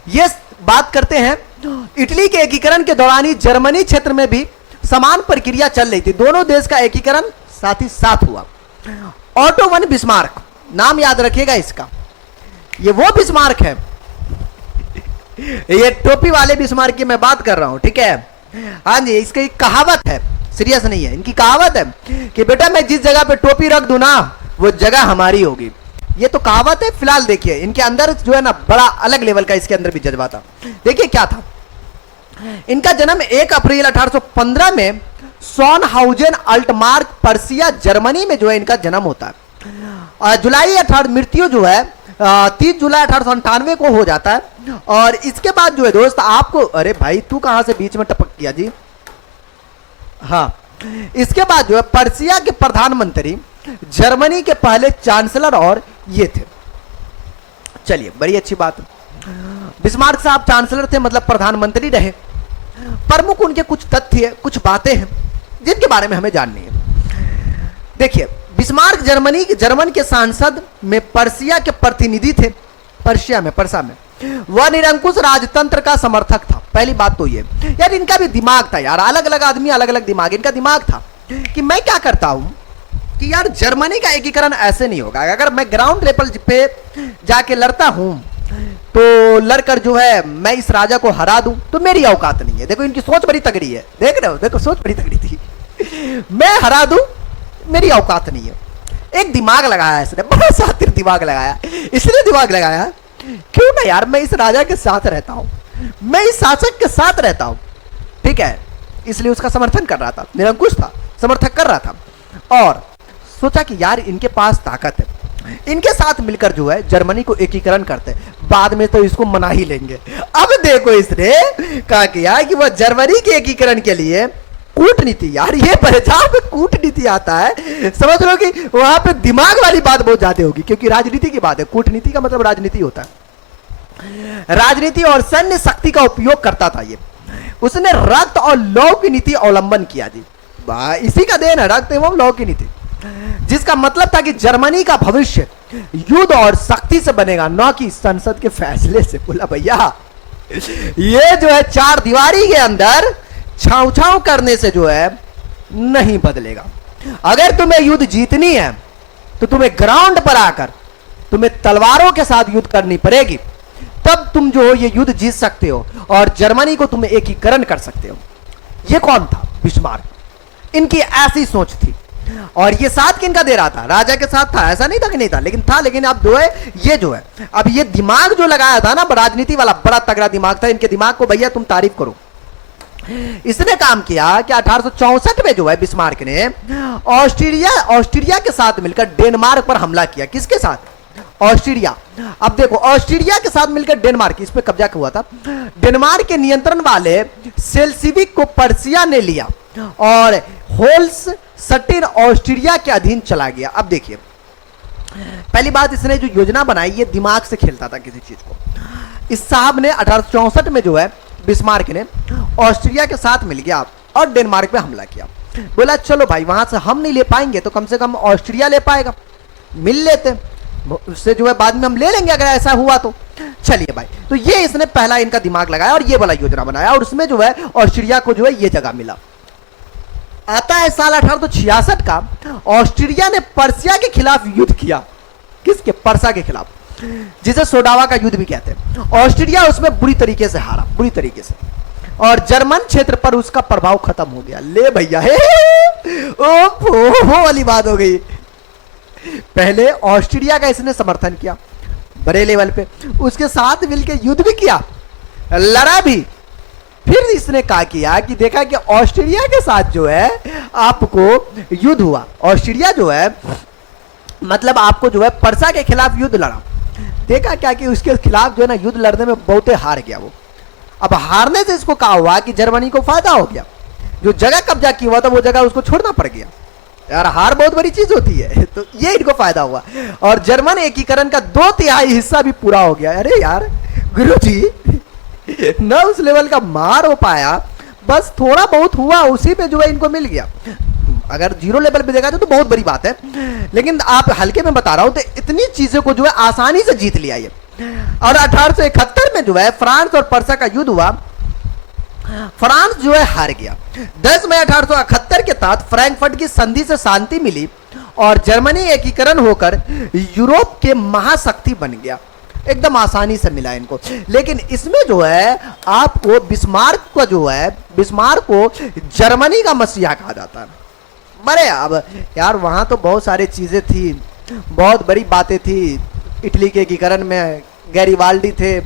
ये बात करते हैं इटली के एकीकरण के दौरान ही जर्मनी क्षेत्र में भी समान प्रक्रिया चल रही थी। दोनों देश का एकीकरण साथ ही साथ हुआ। ऑटो वन बिस्मार्क, नाम याद रखिएगा इसका, ये वो बिस्मार्क है, ये टोपी वाले बिस्मार्क की मैं बात कर रहा हूं, ठीक है। हाँ जी, इसकी कहावत है, सीरियस नहीं है, इनकी कहावत है कि बेटा मैं जिस जगह पे टोपी रख दूं ना वो जगह हमारी होगी। ये तो कहावत है। फिलहाल देखिए इनके अंदर जो है ना बड़ा अलग लेवल का इसके अंदर भी जज्बा था। देखिए क्या था, इनका जन्म 1 अप्रैल 1815 में सॉनहाउजेन अल्टमार्क, पर्सिया, जर्मनी में जो है इनका जन्म होता है। जुलाई 18 मृत्यु जो है 30 जुलाई 1898 को हो जाता है। और इसके बाद जो है दोस्त आपको, अरे भाई तू कहां से बीच में टपक गया जी। हाँ, इसके बाद जो है पर्सिया के प्रधानमंत्री, जर्मनी के पहले चांसलर और ये थे। चलिए, बड़ी अच्छी बात है। बिस्मार्क साहब चांसलर थे, मतलब प्रधानमंत्री रहे। प्रमुख उनके कुछ तथ्य, कुछ बातें हैं जिनके बारे में हमें जाननी है। देखिए, बिस्मार्क जर्मन के सांसद में पर्सिया के प्रतिनिधि थे। पर्सा में वह निरंकुश राजतंत्र का समर्थक था। पहली बात तो ये यार, इनका भी दिमाग था यार, अलग अलग आदमी अलग अलग दिमाग। इनका दिमाग था कि मैं क्या करता हूं कि यार जर्मनी का एकीकरण ऐसे नहीं होगा। अगर मैं ग्राउंड लेवल पे जाके लड़ता हूं तो लड़कर जो है मैं इस राजा को हरा दूं तो मेरी औकात नहीं है। देखो इनकी सोच बड़ी तगड़ी है, देख रहे हो, देखो सोच बड़ी तगड़ी थी। मैं हरा दूं, मेरी औकात नहीं है। एक दिमाग लगाया इसने, बड़ा शातिर दिमाग लगाया। इसलिए दिमाग लगाया क्यों ना यार मैं इस राजा के साथ रहता हूं, मैं इस शासक के साथ रहता हूं, ठीक है। इसलिए उसका समर्थन कर रहा था, निरंकुश था, समर्थक कर रहा था। और सोचा कि यार इनके पास ताकत है, इनके साथ मिलकर जो है जर्मनी को एकीकरण करते, बाद में तो इसको मना ही लेंगे। अब देखो इसने कहा कि यार कि वह जर्मनी के एकीकरण के लिए कूटनीति, यार ये जहां पे कूटनीति आता है समझ लो कि वहां पे दिमाग वाली बात बहुत ज्यादा होगी, क्योंकि राजनीति की बात है। कूटनीति का मतलब राजनीति होता है। राजनीति और सैन्य शक्ति का उपयोग करता था ये। उसने रक्त और लौ की नीति अवलंबन किया जी, इसी का देन है, रक्त एवं लौ की नीति, जिसका मतलब था कि जर्मनी का भविष्य युद्ध और शक्ति से बनेगा, न कि संसद के फैसले से। बोला भैया ये जो है चार दीवारी के अंदर छाव छाव करने से जो है नहीं बदलेगा। अगर तुम्हें युद्ध जीतनी है तो तुम्हें ग्राउंड पर आकर तुम्हें तलवारों के साथ युद्ध करनी पड़ेगी, तब तुम जो हो ये युद्ध जीत सकते हो और जर्मनी को तुम एकीकरण कर सकते हो। ये कौन था? बिस्मार्क। इनकी ऐसी सोच थी। और ये साथ किनका दे रहा था? राजा के साथ था, ऐसा नहीं था कि नहीं था, लेकिन था। लेकिन अब जो है ये जो है अब ये दिमाग जो लगाया था ना राजनीति वाला, बड़ा तगड़ा दिमाग था। इनके दिमाग को भैया तुम तारीफ करो। इसने काम किया कि 1864 में जो है बिस्मार्क ने ऑस्ट्रिया के साथ मिलकर डेनमार्क पर हमला किया। किसके साथ? ऑस्ट्रिया। अब देखो ऑस्ट्रिया के साथ मिलकर डेनमार्क, इस पे कब्जा हुआ था। डेनमार्क के नियंत्रण वाले सेल्सिविक को पर्सिया ने लिया और होल्स्टीन ऑस्ट्रिया के अधीन चला गया। अब देखिए पहली बात, इसने जो योजना बनाई ये दिमाग से खेलता था किसी चीज को। इस साहब ने 1864 में जो है बिस्मार्क ने ऑस्ट्रिया के साथ मिल गया और डेनमार्क पे हमला किया। बोला चलो भाई वहां से हम नहीं ले पाएंगे तो कम से कम ऑस्ट्रिया ले पाएगा, मिल लेते, उससे जो है बाद में हम ले लेंगे अगर ऐसा हुआ तो। चलिए भाई, तो ये इसने पहला इनका दिमाग लगाया और ये वाला योजना बनाया और उसमें जो है ऑस्ट्रिया को जो है ये जगह मिला। आता है साल 1866 का, ऑस्ट्रिया ने पर्सिया के खिलाफ युद्ध किया। किसके? पर्सा के खिलाफ, जिसे सोडावा का युद्ध भी कहते हैं। ऑस्ट्रिया उसमें बुरी तरीके से हारा, बुरी तरीके से, और जर्मन क्षेत्र पर उसका प्रभाव खत्म हो गया। ले भैया ओ वाली बात हो गई। पहले ऑस्ट्रिया का इसने समर्थन किया बड़े लेवल पे, उसके साथ मिलकर युद्ध भी किया, लड़ा भी। फिर इसने कहा किया कि देखा कि ऑस्ट्रिया के साथ जो है आपको युद्ध हुआ, ऑस्ट्रिया जो है मतलब आपको जो है पर्सा के खिलाफ युद्ध लड़ा। देखा क्या कि उसके खिलाफ जो है ना युद्ध लड़ने में बहुत हार गया वो। अब हारने से इसको कहा हुआ कि जर्मनी को फायदा हो गया, जो जगह कब्जा की हुआ था वो जगह उसको छोड़ना पड़ गया। यार हार बहुत बड़ी चीज होती है, तो ये इनको फायदा हुआ और जर्मन एकीकरण का 2/3 हिस्सा भी पूरा हो गया। अरे यार गुरुजी न उस लेवल का मार हो पाया, बस थोड़ा बहुत हुआ, उसी पे जो है इनको मिल गया। अगर 0 लेवल पे देखा तो बहुत बड़ी बात है, लेकिन आप हल्के में बता रहा हूं तो इतनी चीजों को जो है आसानी से जीत लिया ये। और 1871 में जो है फ्रांस और पर्सा का युद्ध हुआ। फ्रांस जो है हार गया। 10 मई 1871 के तहत फ्रैंकफर्ट की संधि से शांति मिली और जर्मनी एकीकरण होकर यूरोप के महाशक्ति बन गया। एकदम आसानी से मिला इनको। लेकिन इसमें जो है आपको बिस्मार्क को जो है, बिस्मार्क को जर्मनी का मसीहा कहा जाता है। बड़े अब यार वहां तो बहुत सारी चीजें थी, बहुत बड़ी बातें थी। इटली के एकीकरण में गैरिबाल्डी थे,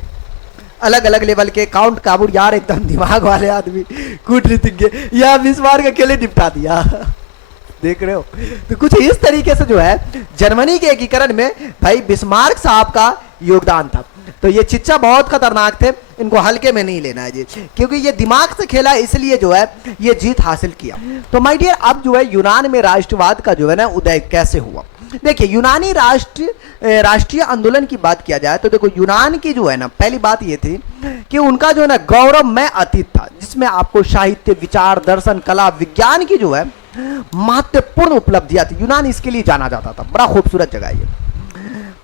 अलग अलग लेवल के काउंट काबूर, यार एकदम दिमाग वाले आदमी, कूटनीतिज्ञ, या बिस्मार्क अकेले निपटा दिया। देख रहे हो, तो कुछ इस तरीके से जो है जर्मनी के एकीकरण में भाई बिस्मार्क साहब का योगदान था। तो ये चिच्चा बहुत खतरनाक थे, इनको हल्के में नहीं लेना है जी, क्योंकि ये दिमाग से खेला इसलिए जो है ये जीत हासिल किया। तो माय डियर, अब जो है यूनान में राष्ट्रवाद का जो है ना उदय कैसे हुआ, देखिए यूनानी राष्ट्रीय आंदोलन की बात किया जाए तो देखो यूनान की जो है ना पहली बात ये थी कि उनका जो है ना गौरवमय अतीत था, जिसमें आपको साहित्य, विचार, दर्शन, कला, विज्ञान की जो है महत्वपूर्ण उपलब्धियां थी। यूनान इसके लिए जाना जाता था। बड़ा खूबसूरत जगह है ये।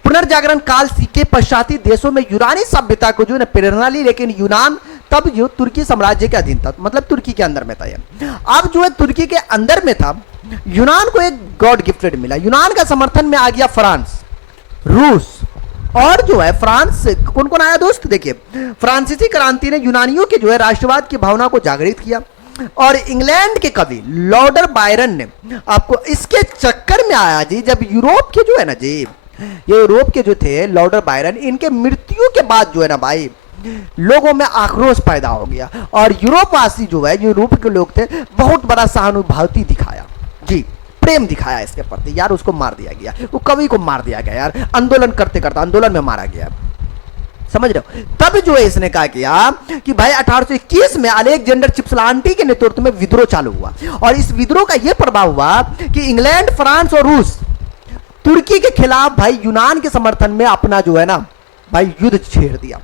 पुनर्जागरण काल के पश्चाती देशों में यूनानी सभ्यता को जो है प्रेरणा ली, लेकिन यूनान तब जो तुर्की साम्राज्य के अधीन था, मतलब तुर्की के अंदर में था। ये अब जो है तुर्की के अंदर में था। यूनान को एक गॉड गिफ्टेड मिला। यूनान का समर्थन में आ गया फ्रांस, रूस और जो है फ्रांस से कौन कौन आया दोस्त? देखिए फ्रांसीसी क्रांति ने यूनानियों के जो है राष्ट्रवाद की भावना को जागृत किया और इंग्लैंड के कवि लॉर्ड बायरन ने आपको इसके चक्कर में आया जी, जब यूरोप के जो है ना जी, ये यूरोप के जो थे लॉर्ड बायरन, इनके मृत्यु के बाद जो है ना भाई लोगों में आक्रोश पैदा हो गया और यूरोपवासी जो है, यूरोप के लोग थे, बहुत बड़ा सहानुभूति दिखाया जी, प्रेम दिखाया इसके प्रति। यार उसको मार दिया गया, वो कवि को मार दिया गया यार, आंदोलन करते करते आंदोलन में मारा गया, समझ रहे हो? तब जो है इसने कहा किया कि भाई 1821 में अलेक्जेंडर चिप्सलांटी के नेतृत्व में विद्रोह चालू हुआ और इस विद्रोह का यह प्रभाव हुआ कि इंग्लैंड, फ्रांस और रूस तुर्की के खिलाफ भाई यूनान के समर्थन में अपना जो है ना भाई युद्ध छेड़ दिया।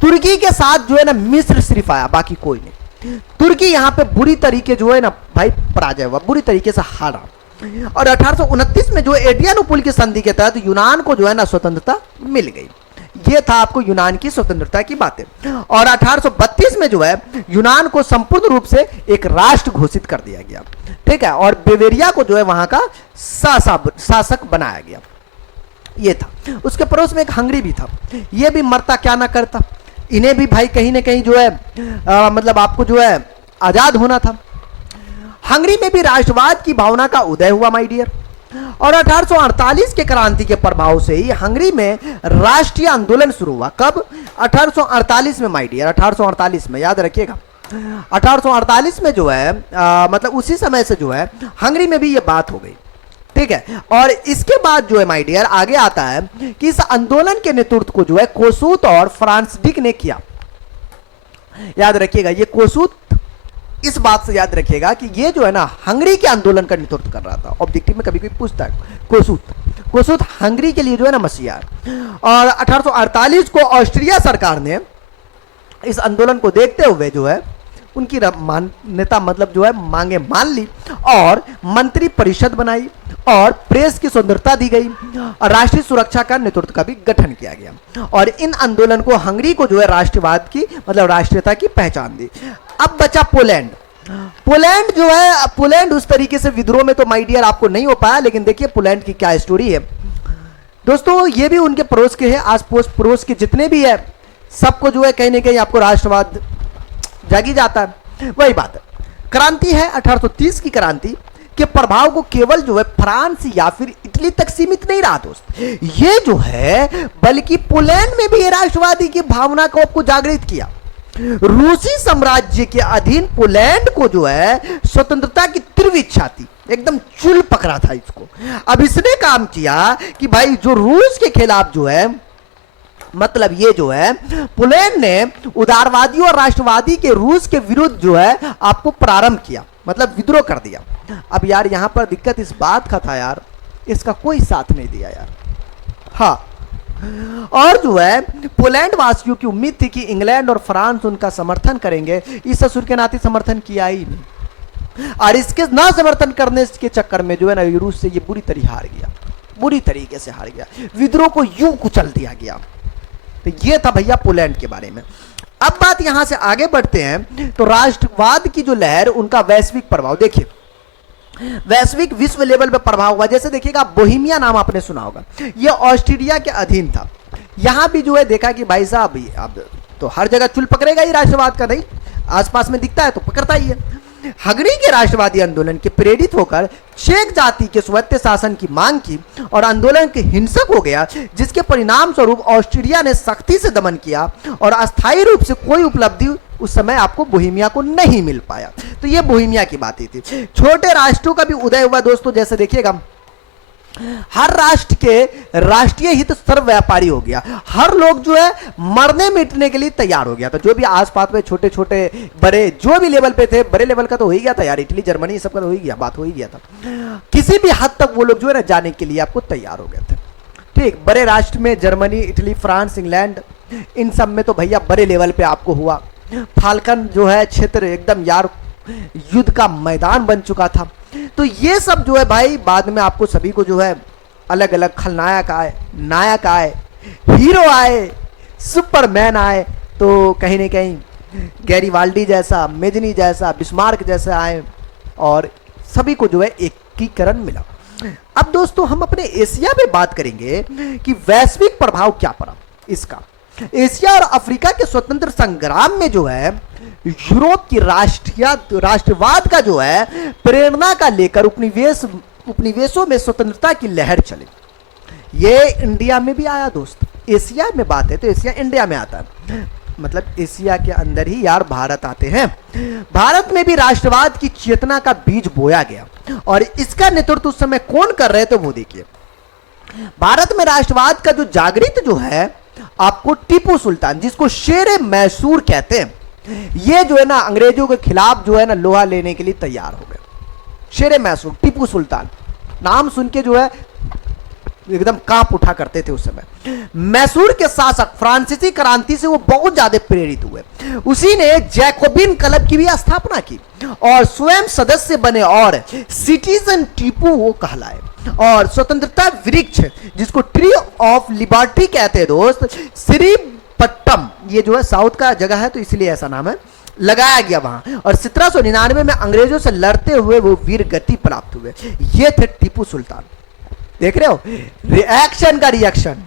तुर्की के साथ जो है ना मिस्र सिर्फ आया, बाकी कोई नहीं। तुर्की यहां पे बुरी तरीके जो है ना भाई पराजय हुआ, बुरी तरीके से हारा और 1829 में जो एड्रियानोपुल की संधि के तहत यूनान को जो है ना स्वतंत्रता मिल गई। ये था आपको यूनान की स्वतंत्रता की बातें। और 1832 में जो है यूनान को संपूर्ण रूप से एक राष्ट्र घोषित कर दिया गया, ठीक है, और बेवेरिया को जो है वहां का शासक बनाया गया। ये था। उसके पड़ोस में एक हंगरी भी था। ये भी मरता क्या ना करता, इन्हें भी भाई कहीं ना कहीं जो है मतलब आपको जो है आजाद होना था। हंगरी में भी राष्ट्रवाद की भावना का उदय हुआ माय डियर, और 1848 के क्रांति के प्रभाव से ही हंगरी में राष्ट्रीय आंदोलन शुरू हुआ। कब? 1848 में माय डियर, 1848 में, याद रखिएगा। 1848 में जो है मतलब उसी समय से जो है हंगरी में भी ये बात हो गई, ठीक है। और इसके बाद जो है माय डियर आगे आता है कि इस आंदोलन के नेतृत्व को जो है कोसूत और फ्रांसिस्क ने किया। याद रखिएगा, ये कोसूत, इस बात से याद रखिएगा कि ये जो है ना हंगरी के आंदोलन का नेतृत्व कर रहा था। ऑब्जेक्टिव में कभी कोई पूछता है, कोसूत हंगरी के लिए जो है ना मसीहा। और 1848 को ऑस्ट्रिया सरकार ने इस आंदोलन को देखते हुए जो है उनकी मान्यता मतलब जो है मांगे मान ली और मंत्री परिषद बनाई और प्रेस की स्वतंत्रता दी गई और राष्ट्रीय सुरक्षा का नेतृत्व का भी गठन किया गया और इन आंदोलन को हंगरी को जो है राष्ट्रवाद की मतलब राष्ट्रीयता की पहचान दी। अब बचा पोलैंड। पोलैंड जो है, पोलैंड उस तरीके से विद्रोह में तो माय डियर आपको नहीं हो पाया, लेकिन देखिए पोलैंड की क्या स्टोरी है दोस्तों। ये भी उनके पड़ोस के हैं, आस पड़ोस के जितने भी है सबको जो है कहीं ना कहीं आपको राष्ट्रवाद जागी जाता है। वही बात है, क्रांति है 1830 की क्रांति के प्रभाव को केवल जो है फ्रांस या फिर इटली तक सीमित नहीं रहा दोस्त, ये जो है बल्कि पोलैंड में भी राष्ट्रवादी की भावना को आपको जागृत किया। रूसी साम्राज्य के अधीन पोलैंड को जो है स्वतंत्रता की तीव्र इच्छा थी, एकदम चुल पकड़ा था इसको। अब इसने काम किया कि भाई जो रूस के खिलाफ जो है मतलब ये जो है पोलैंड ने उदारवादी और राष्ट्रवादी के रूस के विरुद्ध जो है आपको प्रारंभ किया, मतलब विद्रोह कर दिया। अब यार यहां पर दिक्कत इस बात का था यार, इसका कोई साथ नहीं दिया यार। हाँ, और जो है पोलैंड वासियों की उम्मीद थी कि इंग्लैंड और फ्रांस उनका समर्थन करेंगे, इस ससुर के नाते समर्थन किया ही नहीं और इसके ना समर्थन करने के चक्कर में जो है ना रूस से ये बुरी तरह हार गया, बुरी तरीके से हार गया, विद्रोह को यूं कुचल दिया गया। तो ये था भैया पोलैंड के बारे में। अब बात यहां से आगे बढ़ते हैं तो राष्ट्रवाद की जो लहर, उनका वैश्विक प्रभाव देखिए, वैश्विक विश्व लेवल पे प्रभाव हुआ। जैसे देखिएगा बोहेमिया नाम आपने सुना होगा, यह ऑस्ट्रिया के अधीन था। यहां भी जो है देखा कि भाई साहब अब तो हर जगह चुल पकड़ेगा ही राष्ट्रवाद का, नहीं आसपास में दिखता है तो पकड़ता ही है। हंगरी के राष्ट्रवादी आंदोलन के प्रेरित होकर चेक जाति के स्वायत्त शासन की मांग की और आंदोलन के हिंसक हो गया, जिसके परिणाम स्वरूप ऑस्ट्रिया ने सख्ती से दमन किया और अस्थायी रूप से कोई उपलब्धि उस समय आपको बोहेमिया को नहीं मिल पाया। तो ये बोहेमिया की बात ही थी। छोटे राष्ट्रों का भी उदय हुआ दोस्तों, जैसे देखिएगा हर राष्ट्र के राष्ट्रीय हित सर्व व्यापारी हो गया। हर लोग जो है मरने मिटने के लिए तैयार हो गया था। जो भी आसपास में छोटे छोटे बड़े जो भी लेवल पे थे, बड़े लेवल का तो हो ही गया था यार, इटली जर्मनी सबका तो हो ही गया, बात हो ही गया था। किसी भी हद तक वो लोग जो है ना जाने के लिए आपको तैयार हो गए थे। ठीक, बड़े राष्ट्र में जर्मनी, इटली, फ्रांस, इंग्लैंड, इन सब में तो भैया बड़े लेवल पे आपको हुआ। फाल्कन जो है क्षेत्र एकदम यार युद्ध का मैदान बन चुका था। तो ये सब जो है भाई बाद में आपको सभी को जो है अलग अलग खलनायक आए, नायक आए, हीरो आए, सुपरमैन आए, तो कहीं ना कहीं गैरीवाल्डी जैसा, मेजनी जैसा, बिस्मार्क जैसा आए और सभी को जो है एकीकरण मिला। अब दोस्तों हम अपने एशिया में बात करेंगे कि वैश्विक प्रभाव क्या पड़ा इसका। एशिया और अफ्रीका के स्वतंत्र संग्राम में जो है यूरोप की राष्ट्रवाद का जो है प्रेरणा का लेकर उपनिवेशों में स्वतंत्रता की लहर चली। ये इंडिया में भी आया दोस्त। एशिया में बात है तो एशिया इंडिया में आता है, मतलब एशिया के अंदर ही यार भारत आते हैं। भारत में भी राष्ट्रवाद की चेतना का बीज बोया गया और इसका नेतृत्व उस समय कौन कर रहे थे वो देखिए। भारत में राष्ट्रवाद का जो जागृत जो है आपको टीपू सुल्तान, जिसको शेरे मैसूर कहते हैं, ये जो है ना अंग्रेजों के खिलाफ जो है ना लोहा लेने के लिए तैयार हो गए। शेरे मैसूर, टीपू सुल्तान, नाम सुन के जो है एकदम कांप उठा करते थे उस समय। मैसूर के शासक फ्रांसीसी क्रांति से वो बहुत ज्यादा प्रेरित हुए। उसी ने जैकोबिन क्लब की भी स्थापना की और स्वयं सदस्य बने और सिटीजन टीपू वो कहलाए। और स्वतंत्रता वृक्ष, जिसको ट्री ऑफ लिबर्टी कहते हैं दोस्त, श्रीपट्टम, ये जो है साउथ का जगह है तो इसलिए ऐसा नाम है, लगाया गया वहां। और 1799 में अंग्रेजों से लड़ते हुए वो वीर गति प्राप्त हुए। ये थे टीपू सुल्तान। देख रहे हो रिएक्शन का रिएक्शन।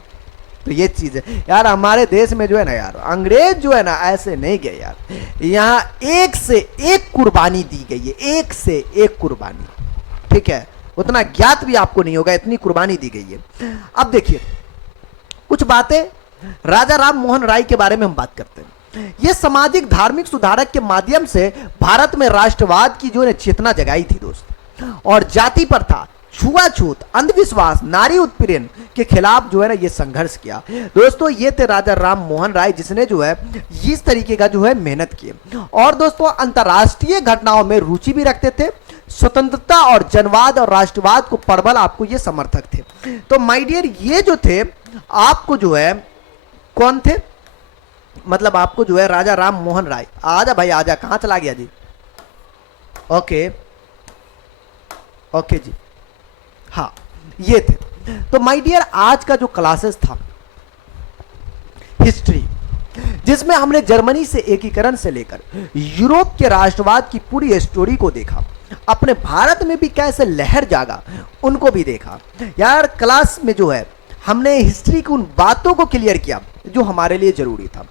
तो ये चीज है यार, हमारे देश में जो है ना यार अंग्रेज जो है ना ऐसे नहीं गए यार, यहाँ एक से एक कुर्बानी दी गई है, एक से एक कुर्बानी। ठीक है, उतना ज्ञात भी आपको नहीं होगा, इतनी कुर्बानी दी गई है। अब देखिए कुछ बातें राजा राम मोहन राय के बारे में हम बात करते हैं। ये सामाजिक धार्मिक सुधारक के माध्यम से भारत में राष्ट्रवाद की जो है चेतना जगाई थी दोस्त, और जाति प्रथा, छुआछूत, अंधविश्वास, नारी उत्पीड़न के खिलाफ जो है ना ये संघर्ष किया। दोस्तों ये थे राजा राम मोहन राय, जिसने जो है इस तरीके का जो है मेहनत की। और दोस्तों अंतर्राष्ट्रीय घटनाओं में रुचि भी रखते थे। स्वतंत्रता और जनवाद और राष्ट्रवाद को प्रबल आपको ये समर्थक थे। तो माय डियर ये जो थे आपको जो है कौन थे, मतलब आपको जो है राजा राम मोहन राय। आजा भाई आजा, कहां चला गया जी? ओके ओके जी, हाँ ये थे। तो माय डियर आज का जो क्लासेस था हिस्ट्री, जिसमें हमने जर्मनी से एकीकरण से लेकर यूरोप के राष्ट्रवाद की पूरी स्टोरी को देखा, अपने भारत में भी कैसे लहर जागा उनको भी देखा। यार क्लास में जो है हमने हिस्ट्री की उन बातों को क्लियर किया जो हमारे लिए जरूरी था।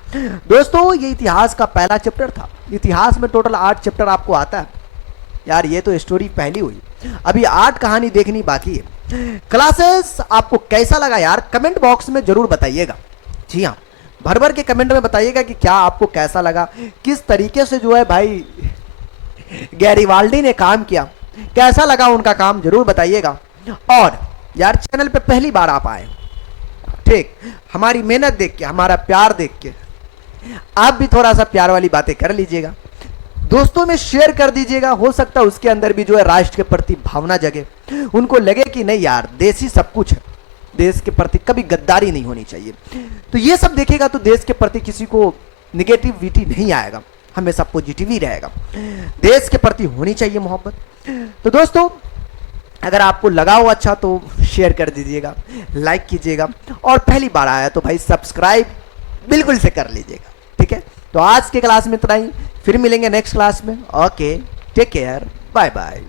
दोस्तों ये इतिहास का पहला चैप्टर था। इतिहास में टोटल 8 चैप्टर आपको आता है यार, ये तो स्टोरी पहली हुई, अभी 8 कहानी देखनी बाकी है। क्लासेस आपको कैसा लगा यार कमेंट बॉक्स में जरूर बताइएगा। जी हाँ, भर भर के कमेंट में बताइएगा कि क्या आपको कैसा लगा, किस तरीके से जो है भाई गैरीवाल्डी ने काम किया, कैसा लगा उनका काम जरूर बताइएगा। और यार चैनल पे पहली बार आप आए, ठीक, हमारी मेहनत देख के, हमारा प्यार देख के आप भी थोड़ा सा प्यार वाली बातें कर लीजिएगा, दोस्तों में शेयर कर दीजिएगा। हो सकता है उसके अंदर भी जो है राष्ट्र के प्रति भावना जगे, उनको लगे कि नहीं यार देश ही सब कुछ है, देश के प्रति कभी गद्दारी नहीं होनी चाहिए। तो ये सब देखेगा तो देश के प्रति किसी को निगेटिविटी नहीं आएगा, हमेशा पॉजिटिव ही रहेगा। देश के प्रति होनी चाहिए मोहब्बत। तो दोस्तों अगर आपको लगा हो अच्छा तो शेयर कर दीजिएगा, लाइक कीजिएगा, और पहली बार आया तो भाई सब्सक्राइब बिल्कुल से कर लीजिएगा। ठीक है, तो आज के क्लास में इतना ही, फिर मिलेंगे नेक्स्ट क्लास में। Okay, take care, bye bye.